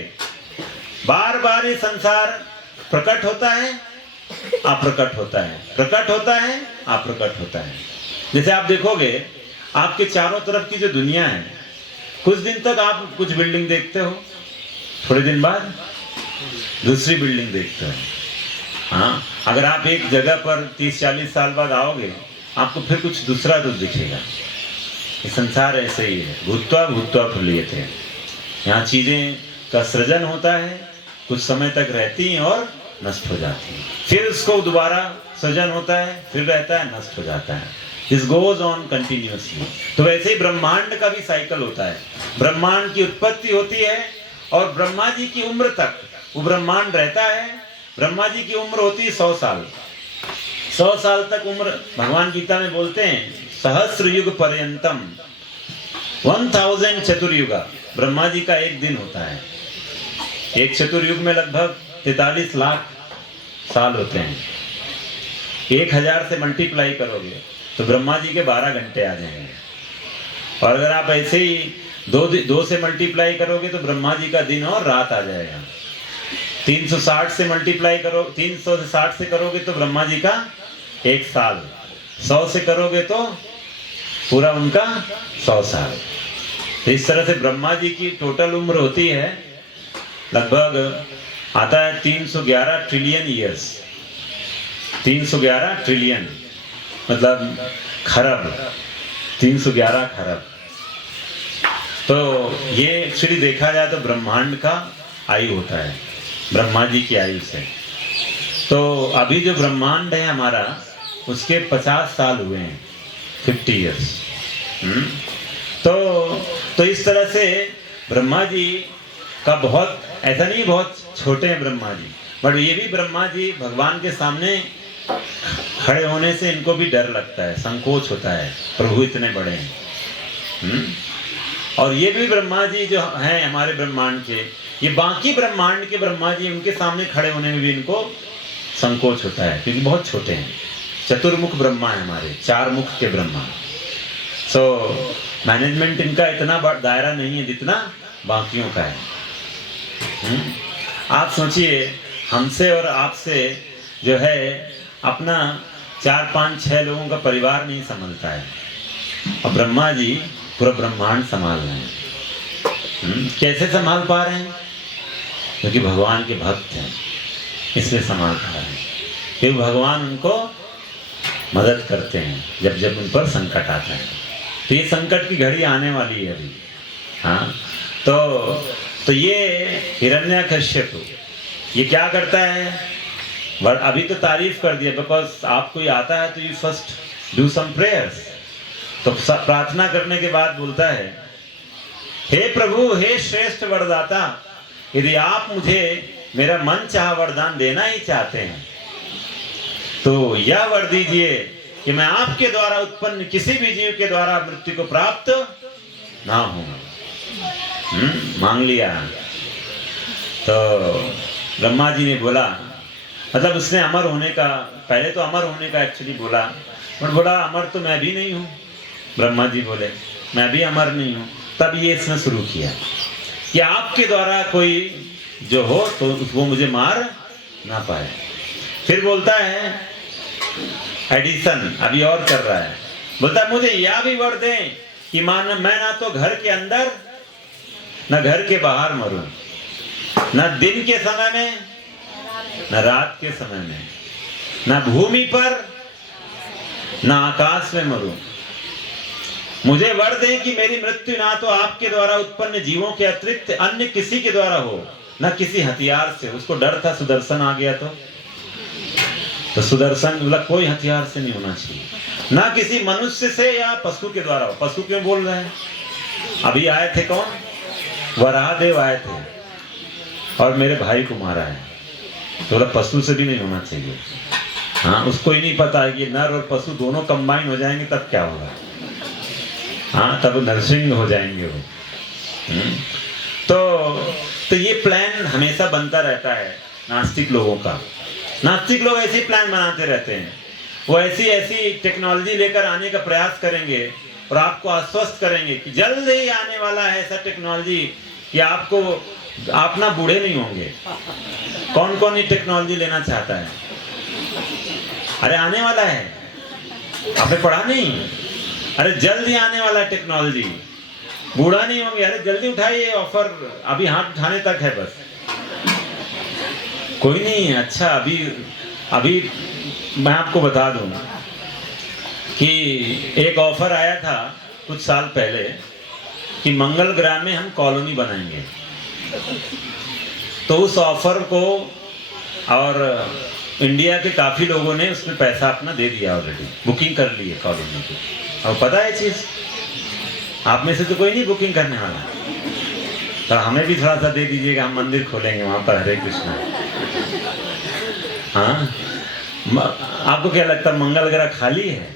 बार बार ये संसार प्रकट होता है, अप्रकट होता है, प्रकट होता है, अप्रकट होता है। जैसे आप देखोगे आपके चारों तरफ की जो दुनिया है, कुछ दिन तक आप कुछ बिल्डिंग देखते हो, थोड़े दिन बाद दूसरी बिल्डिंग देखते हो। हाँ, अगर आप एक जगह पर 30-40 साल बाद आओगे आपको फिर कुछ दूसरा तो दिखेगा। ये संसार ऐसे ही है, भूत्वा भूत्वा प्रलीयते। यहाँ चीजें का सृजन होता है, कुछ समय तक रहती हैं और नष्ट हो जाती हैं, फिर उसको दोबारा सृजन होता है, फिर रहता है, नष्ट हो जाता है। This goes on continuously. तो वैसे ही ब्रह्मांड का भी साइकिल होता है। ब्रह्मांड की उत्पत्ति होती है और ब्रह्मा जी की उम्र तक वो ब्रह्मांड रहता है। ब्रह्मा जी की उम्र होती है 100 साल। 100 साल तक उम्र, भगवान गीता में बोलते हैं सहस्र युग पर्यंतम, 1000 चतुर्युगा। ब्रह्मा जी का एक दिन होता है, एक चतुर्युग में लगभग 43 लाख साल होते हैं। 1000 से मल्टीप्लाई करोगे तो ब्रह्मा जी के 12 घंटे आ जाएंगे। और अगर आप ऐसे ही 2 से मल्टीप्लाई करोगे तो ब्रह्मा जी का दिन और रात आ जाएगा। 360 से मल्टीप्लाई करो, 300 से 60 से करोगे तो ब्रह्मा जी का 1 साल, 100 से करोगे तो पूरा उनका 100 साल। तो इस तरह से ब्रह्मा जी की टोटल उम्र होती है लगभग आता है 311 ट्रिलियन ईयर्स। 311 ट्रिलियन मतलब खरब, 311 खरब। तो ये एक्चुअली देखा जाए तो ब्रह्मांड का आयु होता है, ब्रह्मा जी की आयु से। तो अभी जो ब्रह्मांड है हमारा उसके 50 साल हुए हैं, 50 इयर्स। तो इस तरह से ब्रह्मा जी का बहुत, ऐसा नहीं बहुत छोटे हैं ब्रह्मा जी, बट ये भी ब्रह्मा जी भगवान के सामने खड़े होने से इनको भी डर लगता है, संकोच होता है, प्रभु इतने बड़े हैं। और ये भी ब्रह्मा जी जो हैं हमारे ब्रह्मांड के, ये बाकी ब्रह्मांड के ब्रह्मा जी, उनके सामने खड़े होने में भी इनको संकोच होता है क्योंकि बहुत छोटे हैं। चतुर्मुख ब्रह्मा है हमारे, 4 मुख के ब्रह्मा। सो मैनेजमेंट इनका इतना बड़ा दायरा नहीं है जितना बाकियों का है। आप सोचिए हमसे और आपसे जो है अपना 4, 5, 6 लोगों का परिवार नहीं संभलता है, और ब्रह्मा जी पूरा ब्रह्मांड संभाल रहे हैं। कैसे संभाल पा रहे हैं? क्योंकि भगवान के भक्त हैं, इसलिए संभाल पा रहे हैं। क्योंकि भगवान उनको मदद करते हैं जब जब उन पर संकट आता है। तो ये संकट की घड़ी आने वाली है अभी। हाँ, तो ये हिरण्यकश्यप ये क्या करता है? अभी तो तारीफ कर दिया, बिकॉज आपको ये आता है तो you first do some prayers. तो प्रार्थना करने के बाद बोलता है, हे प्रभु, हे श्रेष्ठ वरदाता, यदि आप मुझे मेरा मन चाहा वरदान देना ही चाहते हैं तो यह वर दीजिए कि मैं आपके द्वारा उत्पन्न किसी भी जीव के द्वारा मृत्यु को प्राप्त ना हूं। मांग लिया। तो ब्रह्मा जी ने बोला, मतलब उसने अमर होने का, पहले तो अमर होने का एक्चुअली बोला, पर बोला अमर तो मैं भी नहीं हूँ। ब्रह्मा जी बोले मैं भी अमर नहीं हूँ। तब ये इसने शुरू किया कि आपके द्वारा कोई जो हो तो वो मुझे मार ना पाए। फिर बोलता है एडिसन, अभी और कर रहा है, बोलता है मुझे यह भी वर दें कि मैं ना तो घर के अंदर न घर के बाहर मरूं, न दिन के समय में न रात के समय में, न भूमि पर न आकाश में मरूं। मुझे वर दें कि मेरी मृत्यु ना तो आपके द्वारा उत्पन्न जीवों के अतिरिक्त अन्य किसी के द्वारा हो, न किसी हथियार से। उसको डर था सुदर्शन आ गया तो सुदर्शन बोला कोई हथियार से नहीं होना चाहिए, ना किसी मनुष्य से या पशु के द्वारा हो। पशु क्यों बोल रहे हैं? अभी आए थे कौन? वराहदेव आए थे और मेरे भाई को मारा है, तो बोला पशु से भी नहीं होना चाहिए। हाँ, उसको ही नहीं पता है कि नर और पशु दोनों कंबाइन हो जाएंगे तब क्या होगा। हाँ, तब नरसिंह हो जाएंगे वो। तो ये प्लान हमेशा बनता रहता है नास्तिक लोगों का। नास्तिक लोग ऐसे प्लान बनाते रहते हैं, वो ऐसी टेक्नोलॉजी लेकर आने का प्रयास करेंगे और आपको आश्वस्त करेंगे कि जल्द ही आने वाला है ऐसा टेक्नोलॉजी कि आप ना बूढ़े नहीं होंगे। कौन कौन ये टेक्नोलॉजी लेना चाहता है? अरे आने वाला है, आपने पढ़ा नहीं? अरे जल्द ही आने वाला है टेक्नोलॉजी, बूढ़ा नहीं होंगे। अरे जल्दी उठाइए ऑफर, अभी हाथ उठाने तक है बस, कोई नहीं है। अच्छा, अभी मैं आपको बता दूं कि एक ऑफर आया था कुछ साल पहले कि मंगल ग्रह में हम कॉलोनी बनाएंगे। तो उस ऑफर को और इंडिया के काफी लोगों ने उसमें पैसा अपना दे दिया, ऑलरेडी बुकिंग कर ली है कॉलोनी की। और पता है चीज, आप में से तो कोई नहीं बुकिंग करने वाला, तो हमें भी थोड़ा सा दे दीजिएगा, हम मंदिर खोलेंगे वहां पर। हरे कृष्णा। हाँ, आपको क्या लगता है मंगल ग्रह खाली है?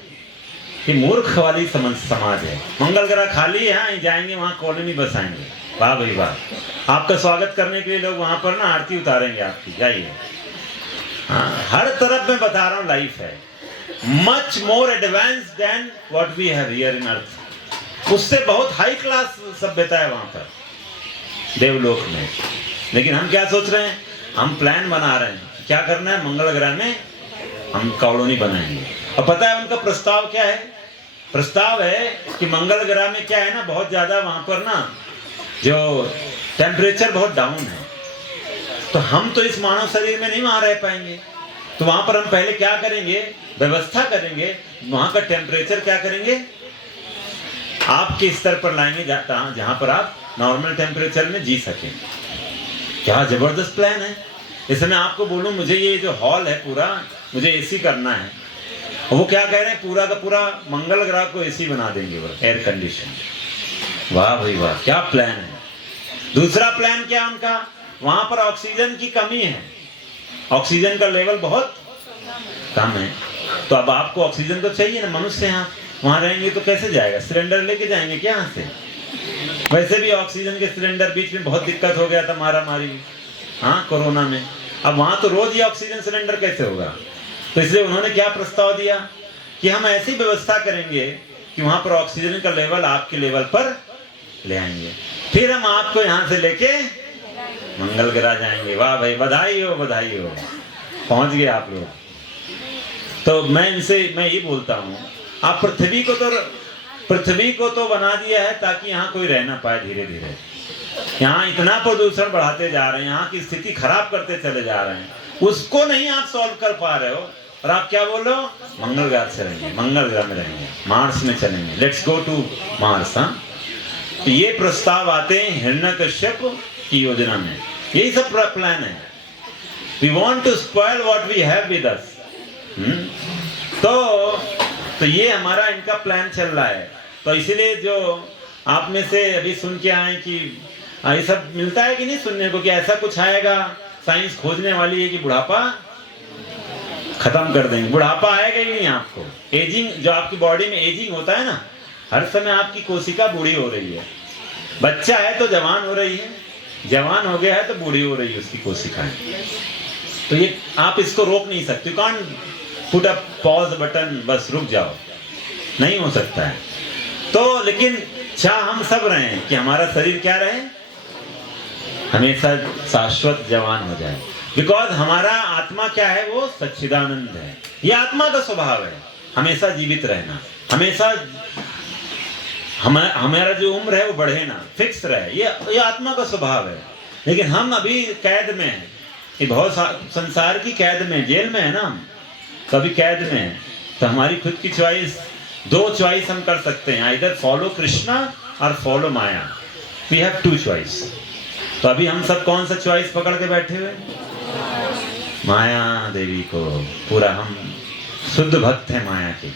कि मूर्ख वाली समाज है। मंगल ग्रह खाली है, हाँ, जाएंगे वहां कॉलोनी बसाएंगे। वाह भाई वाह, आपका स्वागत करने के लिए लोग वहां पर ना आरती उतारेंगे आपकी, जाइए। हाँ, हर तरफ मैं बता रहा हूँ लाइफ है much more advance than what we have here in earth. उससे बहुत हाई क्लास सभ्यता है वहां पर देवलोक में। लेकिन हम क्या सोच रहे हैं? हम प्लान बना रहे हैं, क्या करना है, मंगल ग्रह में हम कॉलोनी बनाएंगे। और पता है उनका प्रस्ताव क्या है? प्रस्ताव है कि मंगल ग्रह में क्या है ना, बहुत ज्यादा वहां पर ना जो टेम्परेचर बहुत डाउन है, तो हम तो इस मानव शरीर में नहीं वहां रह पाएंगे, तो वहां पर हम पहले क्या करेंगे, व्यवस्था करेंगे, वहां का टेम्परेचर क्या करेंगे, आपके स्तर पर लाएंगे जहां पर आप नॉर्मल टेम्परेचर में जी सकें। क्या जबरदस्त प्लान है। इसे मैं आपको बोलूं, मुझे ये जो हॉल है पूरा, मुझे एसी करना है, वो क्या कह रहे हैं, पूरा का पूरा मंगल ग्रह को एसी बना देंगे, वो एयर कंडीशन। वाह भाई वाह, क्या प्लान है। दूसरा प्लान क्या उनका, वहां पर ऑक्सीजन की कमी है, ऑक्सीजन का लेवल बहुत कम है, तो अब आपको ऑक्सीजन तो चाहिए ना, मनुष्य यहाँ वहां रहेंगे तो कैसे जाएगा, सिलेंडर लेके जाएंगे क्या यहाँ से। वैसे भी ऑक्सीजन के सिलेंडर बीच में बहुत दिक्कत हो गया था, मारा मारी, हाँ कोरोना में, अब वहां तो रोज ही ऑक्सीजन सिलेंडर कैसे होगा। तो इसलिए उन्होंने क्या प्रस्ताव दिया कि हम ऐसी व्यवस्था करेंगे कि वहां पर ऑक्सीजन का लेवल आपके लेवल पर ले आएंगे, फिर हम आपको यहाँ से लेके मंगल ग्रह जाएंगे। वाह भाई, बधाई हो बधाई हो, पहुंच गए आप लोग। तो मैं ये बोलता हूँ, आप पृथ्वी को तो बना दिया है ताकि यहाँ कोई रह ना पाए। धीरे धीरे यहाँ इतना प्रदूषण बढ़ाते जा रहे हैं, यहाँ की स्थिति खराब करते चले जा रहे हैं, उसको नहीं आप सॉल्व कर पा रहे हो, और आप क्या बोल रहे हो, मंगल ग्रह से रहेंगे, मंगल ग्रह में रहेंगे, मार्स में चलेंगे, लेट्स गो टू मार्स। हाँ, तो ये प्रस्ताव आते हैं हिरण्यकश्यप की योजना में, यही सब प्लान है। We want to spoil what we have with us. तो ये हमारा इनका प्लान चल रहा है। तो इसीलिए जो आप में से अभी सुन के आए कि ये सब मिलता है कि नहीं सुनने को, कि ऐसा कुछ आएगा, साइंस खोजने वाली है कि बुढ़ापा खत्म कर देंगे। बुढ़ापा आएगा ही नहीं आपको, एजिंग, जो आपकी बॉडी में एजिंग होता है ना, हर समय आपकी कोशिका बूढ़ी हो रही है। बच्चा है तो जवान हो रही है, जवान हो गया है तो बूढ़ी हो रही है उसकी कोशिकाएं। तो ये आप इसको रोक नहीं सकते, can't put a pause button, बस रुक जाओ, नहीं हो सकता है। तो लेकिन चाह हम सब रहे हैं कि हमारा शरीर क्या रहे, हमेशा शाश्वत जवान हो जाए, बिकॉज हमारा आत्मा क्या है, वो सच्चिदानंद है। ये आत्मा का स्वभाव है हमेशा जीवित रहना, हमेशा हमारा जो उम्र है वो बढ़े ना, फिक्स रहे, ये आत्मा का स्वभाव है। लेकिन हम अभी कैद में हैं, ये बहुत संसार की कैद में, जेल में है ना हम, तो अभी कैद में है। तो हमारी खुद की चॉइस, दो चॉइस हम कर सकते हैं, आइदर फॉलो कृष्णा और follow Maya, we have two choice. तो अभी हम सब कौन सा चॉइस पकड़ के बैठे हुए, माया देवी को पूरा, हम शुद्ध भक्त है माया के,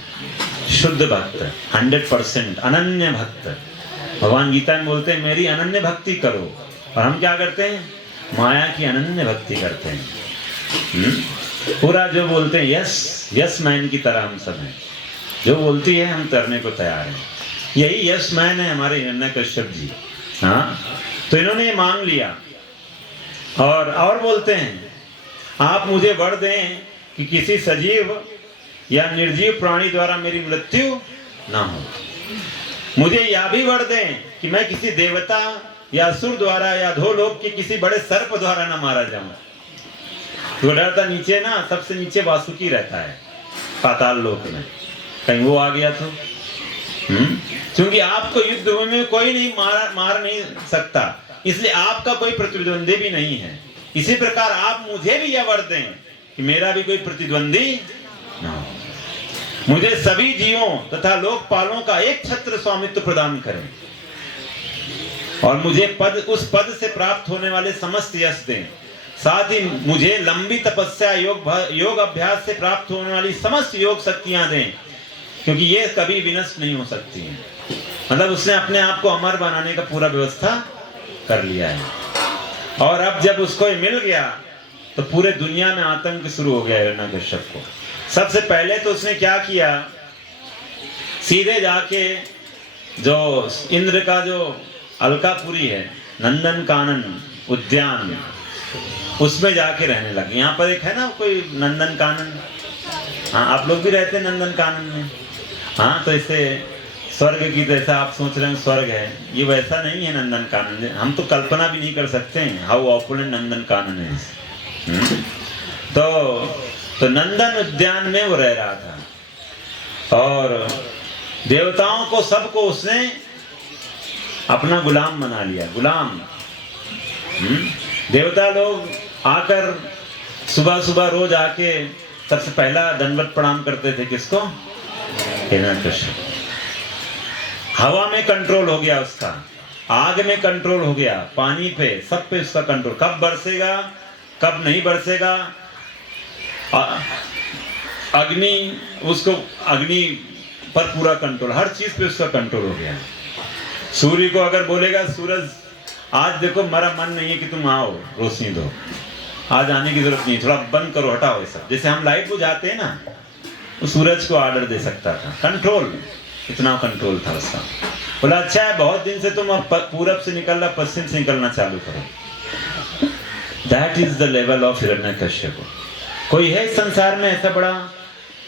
शुद्ध भक्त, 100% अनन्य भक्त। भगवान गीता में बोलते हैं मेरी अनन्य भक्ति करो, और हम क्या करते हैं, माया की अनन्य भक्ति करते हैं। पूरा जो बोलते हैं यस, यस मैन की तरह हम सब हैं, जो बोलती है हम करने को तैयार हैं। यही यस मैन है हमारे हिरण्यकश्यप जी। हाँ, तो इन्होंने ये मांग लिया, और बोलते हैं आप मुझे वर दें कि किसी सजीव या निर्जीव प्राणी द्वारा मेरी मृत्यु ना हो। मुझे यह भी वर दें कि मैं किसी देवता या असुर द्वारा या अधोलोक के किसी बड़े सर्प द्वारा ना मारा जाऊं। तो डरता नीचे ना, सबसे नीचे वासुकी रहता है पाताल लोक में, कहीं वो आ गया तो। क्योंकि आपको युद्ध में कोई नहीं मार नहीं सकता, इसलिए आपका कोई प्रतिद्वंदी भी नहीं है। इसी प्रकार आप मुझे भी यह वर दें कि मेरा भी कोई प्रतिद्वंदी ना हो। मुझे सभी जीवों तथा लोकपालों का एक छत्र स्वामित्व प्रदान करें, और मुझे उस पद से प्राप्त होने वाले समस्त यश दें। साथ ही मुझे लंबी तपस्या, योग अभ्यास से प्राप्त होने वाली समस्त योग शक्तियां दें, क्योंकि ये कभी विनष्ट नहीं हो सकती हैं। मतलब उसने अपने आप को अमर बनाने का पूरा व्यवस्था कर लिया है। और अब जब उसको ये मिल गया तो पूरे दुनिया में आतंक शुरू हो गया हिरण्यकश्यप को। सबसे पहले तो उसने क्या किया, सीधे जाके जो इंद्र का जो अलकापुरी है, नंदन कानन उद्यान, उसमें जाके रहने लगे। यहाँ पर एक है ना कोई नंदन कानन, हाँ आप लोग भी रहते हैं नंदन कानन में। हाँ, तो इसे स्वर्ग की, जैसा आप सोच रहे हैं स्वर्ग है, ये वैसा नहीं है नंदन कानन। हम तो कल्पना भी नहीं कर सकते हैं हाउ ऑपुलेंट नंदन कानन है। तो नंदन उद्यान में वो रह रहा था और देवताओं को सबको उसने अपना गुलाम बना लिया। गुलाम देवता लोग आकर सुबह सुबह रोज आके सबसे पहला दंडवत प्रणाम करते थे किसको? हिरण्यकश्यप। हवा में कंट्रोल हो गया उसका, आग में कंट्रोल हो गया, पानी पे, सब पे उसका कंट्रोल। कब बरसेगा कब नहीं बरसेगा, अग्नि, उसको अग्नि पर पूरा कंट्रोल, हर चीज पे उसका कंट्रोल हो गया। सूर्य को अगर बोलेगा सूरज आज देखो मेरा मन नहीं है कि तुम आओ रोशनी दो, आज आने की जरूरत नहीं, थोड़ा बंद करो, हटाओ ये सब। जैसे हम लाइट बुझाते हैं ना, वो सूरज को ऑर्डर दे सकता था। कंट्रोल, इतना कंट्रोल था उसका। बोला अच्छा है, बहुत दिन से तुम अब पूरब से निकल रहा, पश्चिम से निकलना चालू करो। That is the level of Hiranyakashyap. कोई है इस संसार में ऐसा बड़ा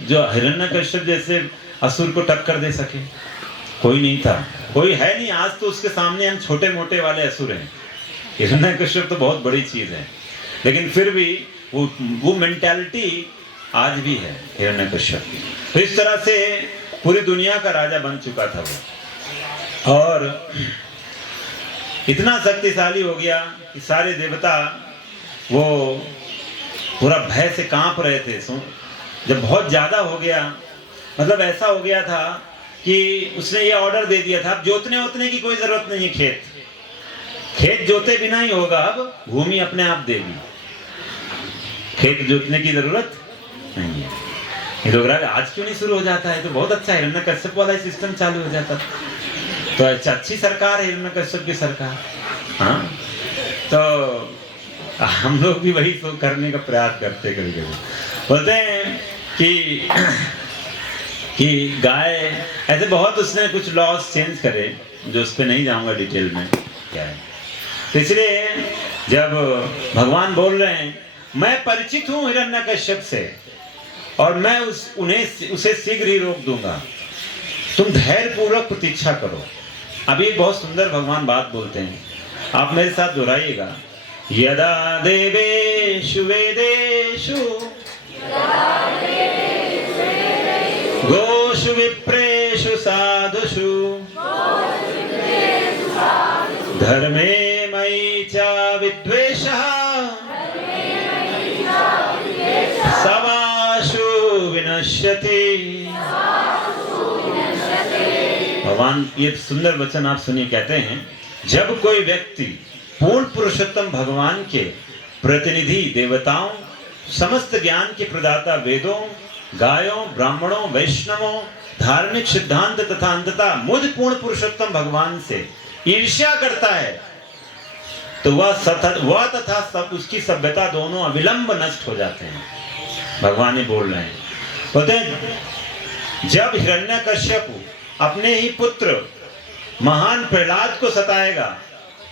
जो हिरण्यकश्यप जैसे असुर को टक्कर दे सके? कोई नहीं था, कोई है नहीं। आज तो उसके सामने हम छोटे मोटे वाले असुर हैं। हिरण्यकश्यप तो बहुत बड़ी चीज है, लेकिन फिर भी वो मेंटालिटी आज भी है हिरण्यकश्यप की। तो इस तरह से पूरी दुनिया का राजा बन चुका था वो, और इतना शक्तिशाली हो गया कि सारे देवता वो पूरा भय से कांप रहे थे। जब बहुत ज्यादा हो गया, मतलब ऐसा हो गया था कि उसने ये ऑर्डर दे दिया था, अब जोतने उतने की कोई जरूरत नहीं है, खेत जोते बिना ही होगा, अब भूमि अपने आप देगी, खेत जोतने की जरूरत नहीं है। ये लोग आज क्यों नहीं शुरू हो जाता है? तो बहुत अच्छा है, हिरण्यकश्यप वाला सिस्टम चालू हो जाता। तो अच्छी सरकार है हिरण्यकश्यप की सरकार। हाँ, तो हम लोग भी वही तो करने का प्रयास करते कभी कभी। बोलते हैं कि गाय ऐसे बहुत उसने कुछ लॉस चेंज करे, जो उस पर नहीं जाऊंगा डिटेल में क्या है। तो इसलिए जब भगवान बोल रहे हैं मैं परिचित हूं हिरण्यकश्यप से और मैं उसे शीघ्र ही रोक दूंगा, तुम धैर्य पूर्वक प्रतीक्षा करो। अभी बहुत सुंदर भगवान बात बोलते हैं, आप मेरे साथ दोहराइएगा। यदा देवेषु वेदेषु गोषु विप्रेषु साधुषु धर्मे मयि च विद्वेषः सवासु विनश्यति। भगवान ये सुंदर वचन आप सुनिए, कहते हैं जब कोई व्यक्ति पूर्ण पुरुषोत्तम भगवान के प्रतिनिधि देवताओं, समस्त ज्ञान के प्रदाता वेदों, गायों, ब्राह्मणों, वैष्णवों, धार्मिक सिद्धांत तथा अंततः मुझ पूर्ण पुरुषोत्तम भगवान से ईर्ष्या करता है, तो वह तथा सब उसकी सभ्यता दोनों अविलंब नष्ट हो जाते हैं। भगवान ही बोल रहे हैं। बोलते हैं जब हिरण्यकश्यप अपने ही पुत्र महान प्रहलाद को सताएगा,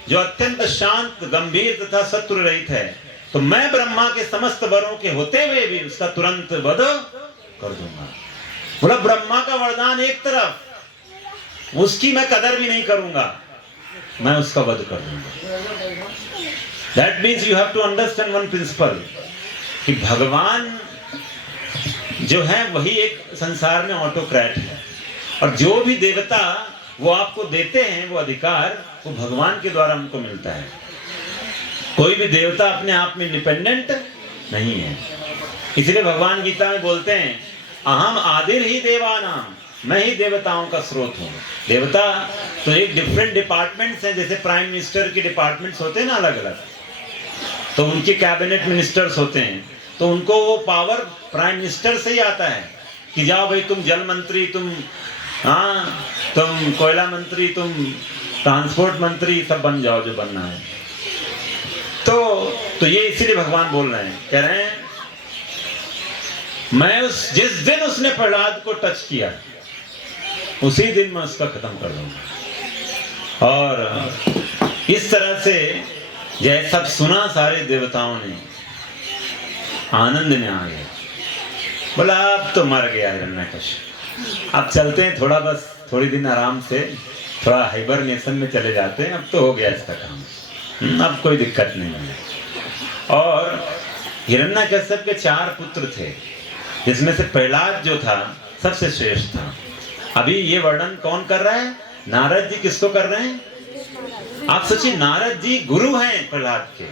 जो अत्यंत शांत, गंभीर तथा शत्रु रहित है, तो मैं ब्रह्मा के समस्त वरों के होते हुए भी उसका तुरंत वध कर दूंगा। बोला ब्रह्मा का वरदान एक तरफ, उसकी मैं कदर भी नहीं करूंगा, मैं उसका वध कर दूंगा। That means you have to understand one principle कि भगवान जो है वही एक संसार में ऑटोक्रेट है, और जो भी देवता वो आपको देते हैं वो अधिकार, वो भगवान के द्वारा हमको मिलता है। कोई भी देवता अपने आप में इंडिपेंडेंट नहीं है। इसलिए भगवान गीता में बोलते हैं अहम आदिर ही देवानाम, मैं ही देवताओं का स्रोत हूँ। देवता तो एक डिफरेंट डिपार्टमेंट्स हैं, जैसे प्राइम मिनिस्टर के डिपार्टमेंट्स होते हैं ना अलग अलग, तो उनके कैबिनेट मिनिस्टर्स होते हैं, तो उनको वो पावर प्राइम मिनिस्टर से ही आता है कि जाओ भाई तुम जल मंत्री, तुम तुम कोयला मंत्री, तुम ट्रांसपोर्ट मंत्री, सब बन जाओ जो बनना है। तो ये इसीलिए भगवान बोल रहे हैं, कह रहे हैं मैं जिस दिन उसने प्रहलाद को टच किया उसी दिन मैं उसका खत्म कर दूंगा। और इस तरह से यह सब सुना सारे देवताओं ने आनंद में आ गए। बोला अब तो मर गया हिरण्यकश्यप, अब चलते हैं थोड़ा, बस थोड़ी दिन आराम से, थोड़ा हाइबरनेशन में चले जाते हैं, अब तो हो गया इसका काम, अब कोई दिक्कत नहीं है। और हिरण्यकश्यप के 4 पुत्र थे, जिसमें से प्रहलाद जो था सबसे श्रेष्ठ था। अभी ये वर्णन कौन कर रहा है? नारद जी। किसको कर रहे हैं? आप सोचिए, नारद जी गुरु हैं प्रहलाद के,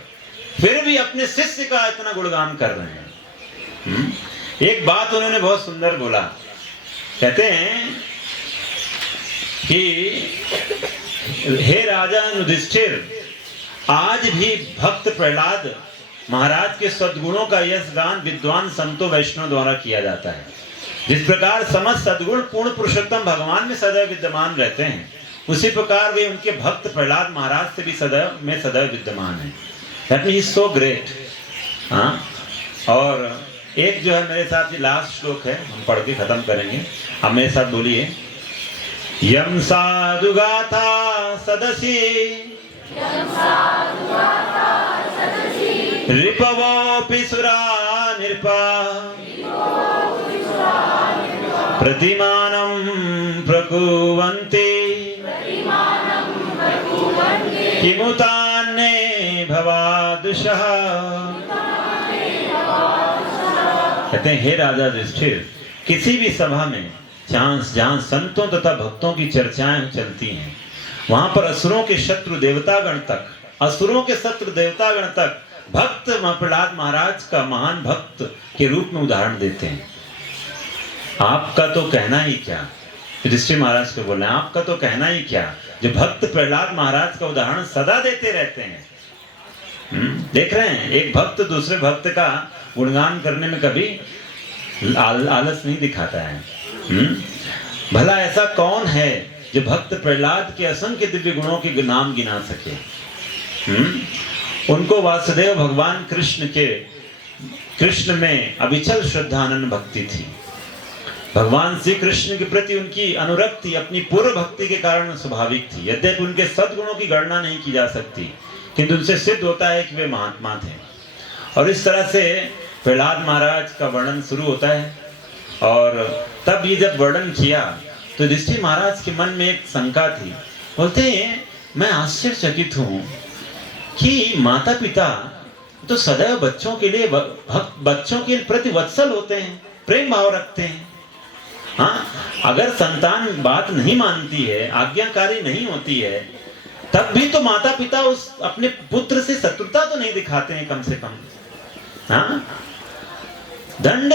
फिर भी अपने शिष्य का इतना गुणगान कर रहे हैं। एक बात उन्होंने बहुत सुंदर बोला, कहते हैं कि हे राजा युधिष्ठिर, आज भी भक्त प्रहलाद महाराज के सद्गुणों का यश गान विद्वान संतों वैष्णव द्वारा किया जाता है। जिस प्रकार समस्त सद्गुण पूर्ण पुरुषोत्तम भगवान में सदैव विद्यमान रहते हैं, उसी प्रकार वे उनके भक्त प्रहलाद महाराज से भी सदैव विद्यमान है। That means so great. हाँ, और एक जो है मेरे साथ, ये लास्ट श्लोक है, हम पढ़ के खत्म करेंगे। आप मेरे साथ बोलिए, यम साधु गाथा सदसी रिपवोऽपि सुरा नृपा प्रतिमानं प्रकुवन्ति किमुतान्ये भवादुषः। कहते हैं, हे राजा युधिष्ठिर, किसी भी सभा में जहां संतों तथा भक्तों की चर्चाएं चलती हैं, वहां पर असुरों के शत्रु देवतागण तक भक्त प्रहलाद महाराज का महान भक्त के रूप में उदाहरण देते हैं। आपका तो कहना ही क्या, युधिष्ठिर महाराज को बोल रहे हैं, आपका तो कहना ही क्या, जो भक्त प्रहलाद महाराज का उदाहरण सदा देते रहते हैं। देख रहे हैं, एक भक्त दूसरे भक्त का गुणगान करने में कभी आलस नहीं दिखाता है। भला ऐसा कौन है जो भक्त प्रहलाद के असंख्य दिव्य गुणों के नाम गिना सके। उनको वासुदेव भगवान कृष्ण में अविचल श्रद्धानंद भक्ति थी। भगवान श्री कृष्ण के प्रति उनकी अनुरक्ति अपनी पूर्व भक्ति के कारण स्वाभाविक थी। यद्यपि उनके सद्गुणों की गणना नहीं की जा सकती, किंतु उनसे सिद्ध होता है कि वे महात्मा थे। और इस तरह से प्रहलाद महाराज का वर्णन शुरू होता है। और तब ये जब वर्णन किया तो युधिष्ठिर महाराज के मन में एक शंका थी। बोलते हैं, मैं आश्चर्यचकित हूँ कि माता पिता तो सदैव बच्चों के प्रति वत्सल होते हैं, प्रेम भाव रखते हैं। हाँ, अगर संतान बात नहीं मानती है, आज्ञाकारी नहीं होती है, तब भी तो माता पिता उस अपने पुत्र से शत्रुता तो नहीं दिखाते हैं कम से कम। हाँ, दंड,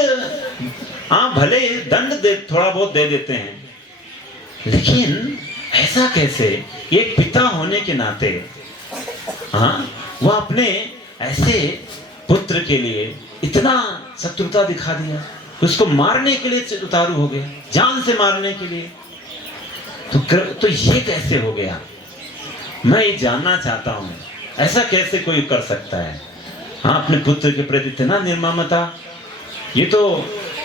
हाँ भले दंड थोड़ा बहुत दे देते हैं, लेकिन ऐसा कैसे एक पिता होने के नाते हाँ वो अपने ऐसे पुत्र के लिए इतना शत्रुता दिखा दिया, उसको मारने के लिए उतारू हो गया, जान से मारने के लिए। तो ये कैसे हो गया? मैं ये जानना चाहता हूं, ऐसा कैसे कोई कर सकता है? हाँ, अपने पुत्र के प्रति इतना निर्ममता, ये तो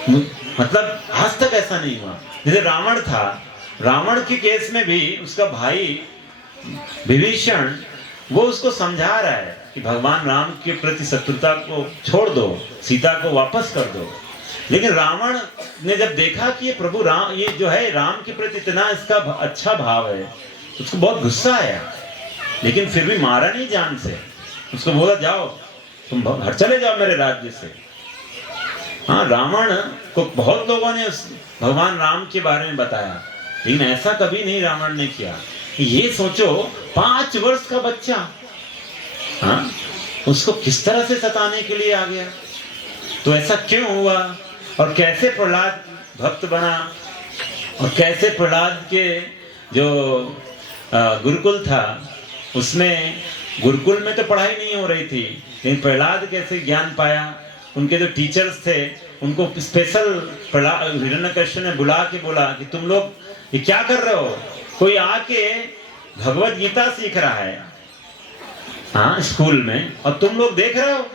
मतलब आज तक ऐसा नहीं हुआ। जैसे रावण था, रावण के केस में भी उसका भाई विभीषण वो उसको समझा रहा है कि भगवान राम के प्रति शत्रुता को छोड़ दो, सीता को वापस कर दो। लेकिन रावण ने जब देखा कि ये प्रभु राम, ये जो है राम के प्रति इतना इसका अच्छा भाव है, उसको बहुत गुस्सा आया, लेकिन फिर भी मारा नहीं जान से। उसको बोला, जाओ तुम चले जाओ मेरे राज्य से। हाँ, रावण को बहुत लोगों ने भगवान राम के बारे में बताया, लेकिन ऐसा कभी नहीं रावण ने किया। ये सोचो, 5 वर्ष का बच्चा, हाँ, उसको किस तरह से सताने के लिए आ गया। तो ऐसा क्यों हुआ, और कैसे प्रहलाद भक्त बना, और कैसे प्रहलाद के जो गुरुकुल था, उसमें गुरुकुल में तो पढ़ाई नहीं हो रही थी, लेकिन प्रहलाद कैसे ज्ञान पाया। उनके जो टीचर्स थे, उनको स्पेशल हिरण्यकश्यप ने बुला के बोला कि तुम लोग ये क्या कर रहे हो? कोई आके भगवत गीता सीख रहा है, हाँ, स्कूल में, और तुम लोग देख रहे हो।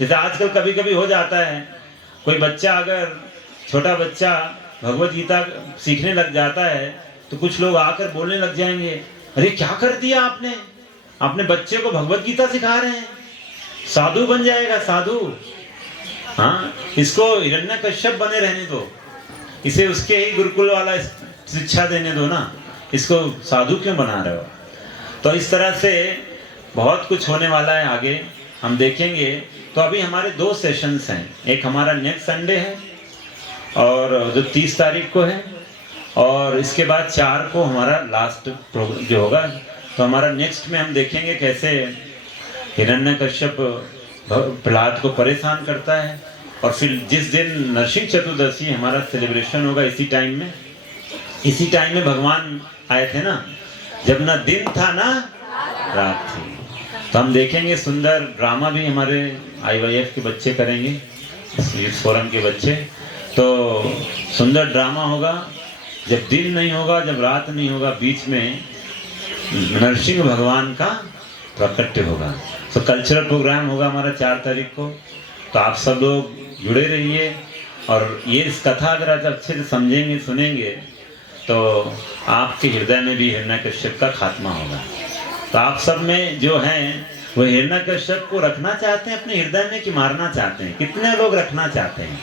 जैसे आजकल कभी कभी हो जाता है, कोई बच्चा, अगर छोटा बच्चा भगवत गीता सीखने लग जाता है, तो कुछ लोग आकर बोलने लग जाएंगे, अरे क्या कर दिया आपने, अपने बच्चे को भगवत गीता सिखा रहे हैं, साधु बन जाएगा साधु। हाँ, इसको हिरण्यकश्यप बने रहने दो, इसे उसके ही गुरुकुल वाला शिक्षा देने दो ना, इसको साधु क्यों बना रहे हो? तो इस तरह से बहुत कुछ होने वाला है आगे। हम देखेंगे तो अभी हमारे 2 सेशंस हैं। एक हमारा नेक्स्ट संडे है और जो 30 तारीख को है, और इसके बाद 4 को हमारा लास्ट प्रोग्राम जो होगा। तो हमारा नेक्स्ट में हम देखेंगे कैसे हिरण्यकश्यप प्रहलाद को परेशान करता है, और फिर जिस दिन नरसिंह चतुर्दशी हमारा सेलिब्रेशन होगा इसी टाइम में भगवान आए थे ना, जब ना दिन था ना रात थी। तो हम देखेंगे सुंदर ड्रामा भी हमारे IYF के बच्चे करेंगे, इस फोरम के बच्चे। तो सुंदर ड्रामा होगा, जब दिन नहीं होगा, जब रात नहीं होगा, बीच में नरसिंह भगवान का प्रकट्य होगा। तो कल्चरल प्रोग्राम होगा हमारा 4 तारीख को। तो आप सब लोग जुड़े रहिए, और ये इस कथा अगर आप अच्छे से समझेंगे सुनेंगे तो आपके हृदय में भी हिरण्यकश्यप का खात्मा होगा। तो आप सब में जो हैं वो हिरण्यकश्यप को रखना चाहते हैं अपने हृदय में कि मारना चाहते हैं? कितने लोग रखना चाहते हैं?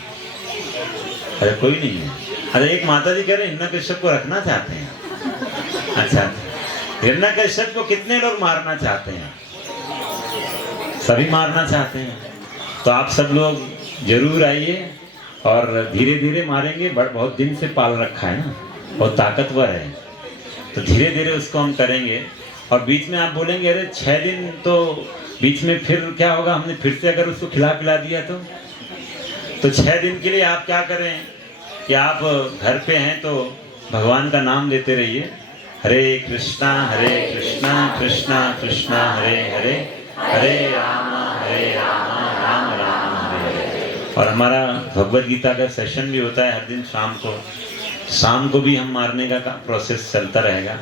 अरे कोई नहीं है। अरे एक माता जी कह रहे हैं हिरण्यकश्यप को रखना चाहते हैं। अच्छा, हिरण्यकश्यप को कितने लोग मारना चाहते हैं? सभी मारना चाहते हैं। तो आप सब लोग जरूर आइए, और धीरे धीरे मारेंगे। बहुत दिन से पाल रखा है ना, बहुत ताकतवर है, तो धीरे धीरे उसको हम करेंगे। और बीच में आप बोलेंगे अरे 6 दिन तो बीच में फिर क्या होगा, हमने फिर से अगर उसको खिला पिला दिया तो 6 दिन के लिए आप क्या करें कि आप घर पे हैं तो भगवान का नाम लेते रहिए। हरे कृष्णा कृष्णा कृष्णा हरे हरे, हरे राम राम राम हरे हरे। और हमारा भगवद गीता का सेशन भी होता है हर दिन शाम को भी हम मारने का प्रोसेस चलता रहेगा।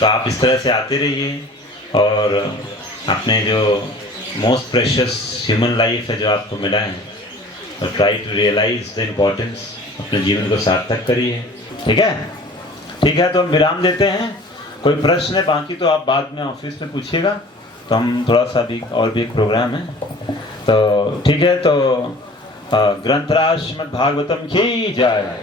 तो आप इस तरह से आते रहिए, और अपने जो मोस्ट प्रेशियस ह्यूमन लाइफ है जो आपको मिला है, और try to realise the importance, अपने जीवन को सार्थक करिए। ठीक है, तो हम विराम देते हैं। कोई प्रश्न है बाकी तो आप बाद में ऑफिस में पूछिएगा, तो हम थोड़ा सा भी और भी एक प्रोग्राम है। तो ठीक है, तो ग्रंथराज श्रीमद् भागवतम की जय,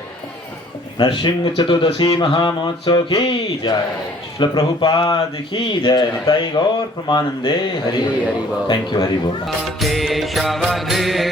नरसिंह चतुर्दशी महामहोत्सव की जय, श्रील प्रभुपाद की जय, निताई गौर प्रमानंदे हरि हरि। थैंक यू, हरि बोल। केशव हरे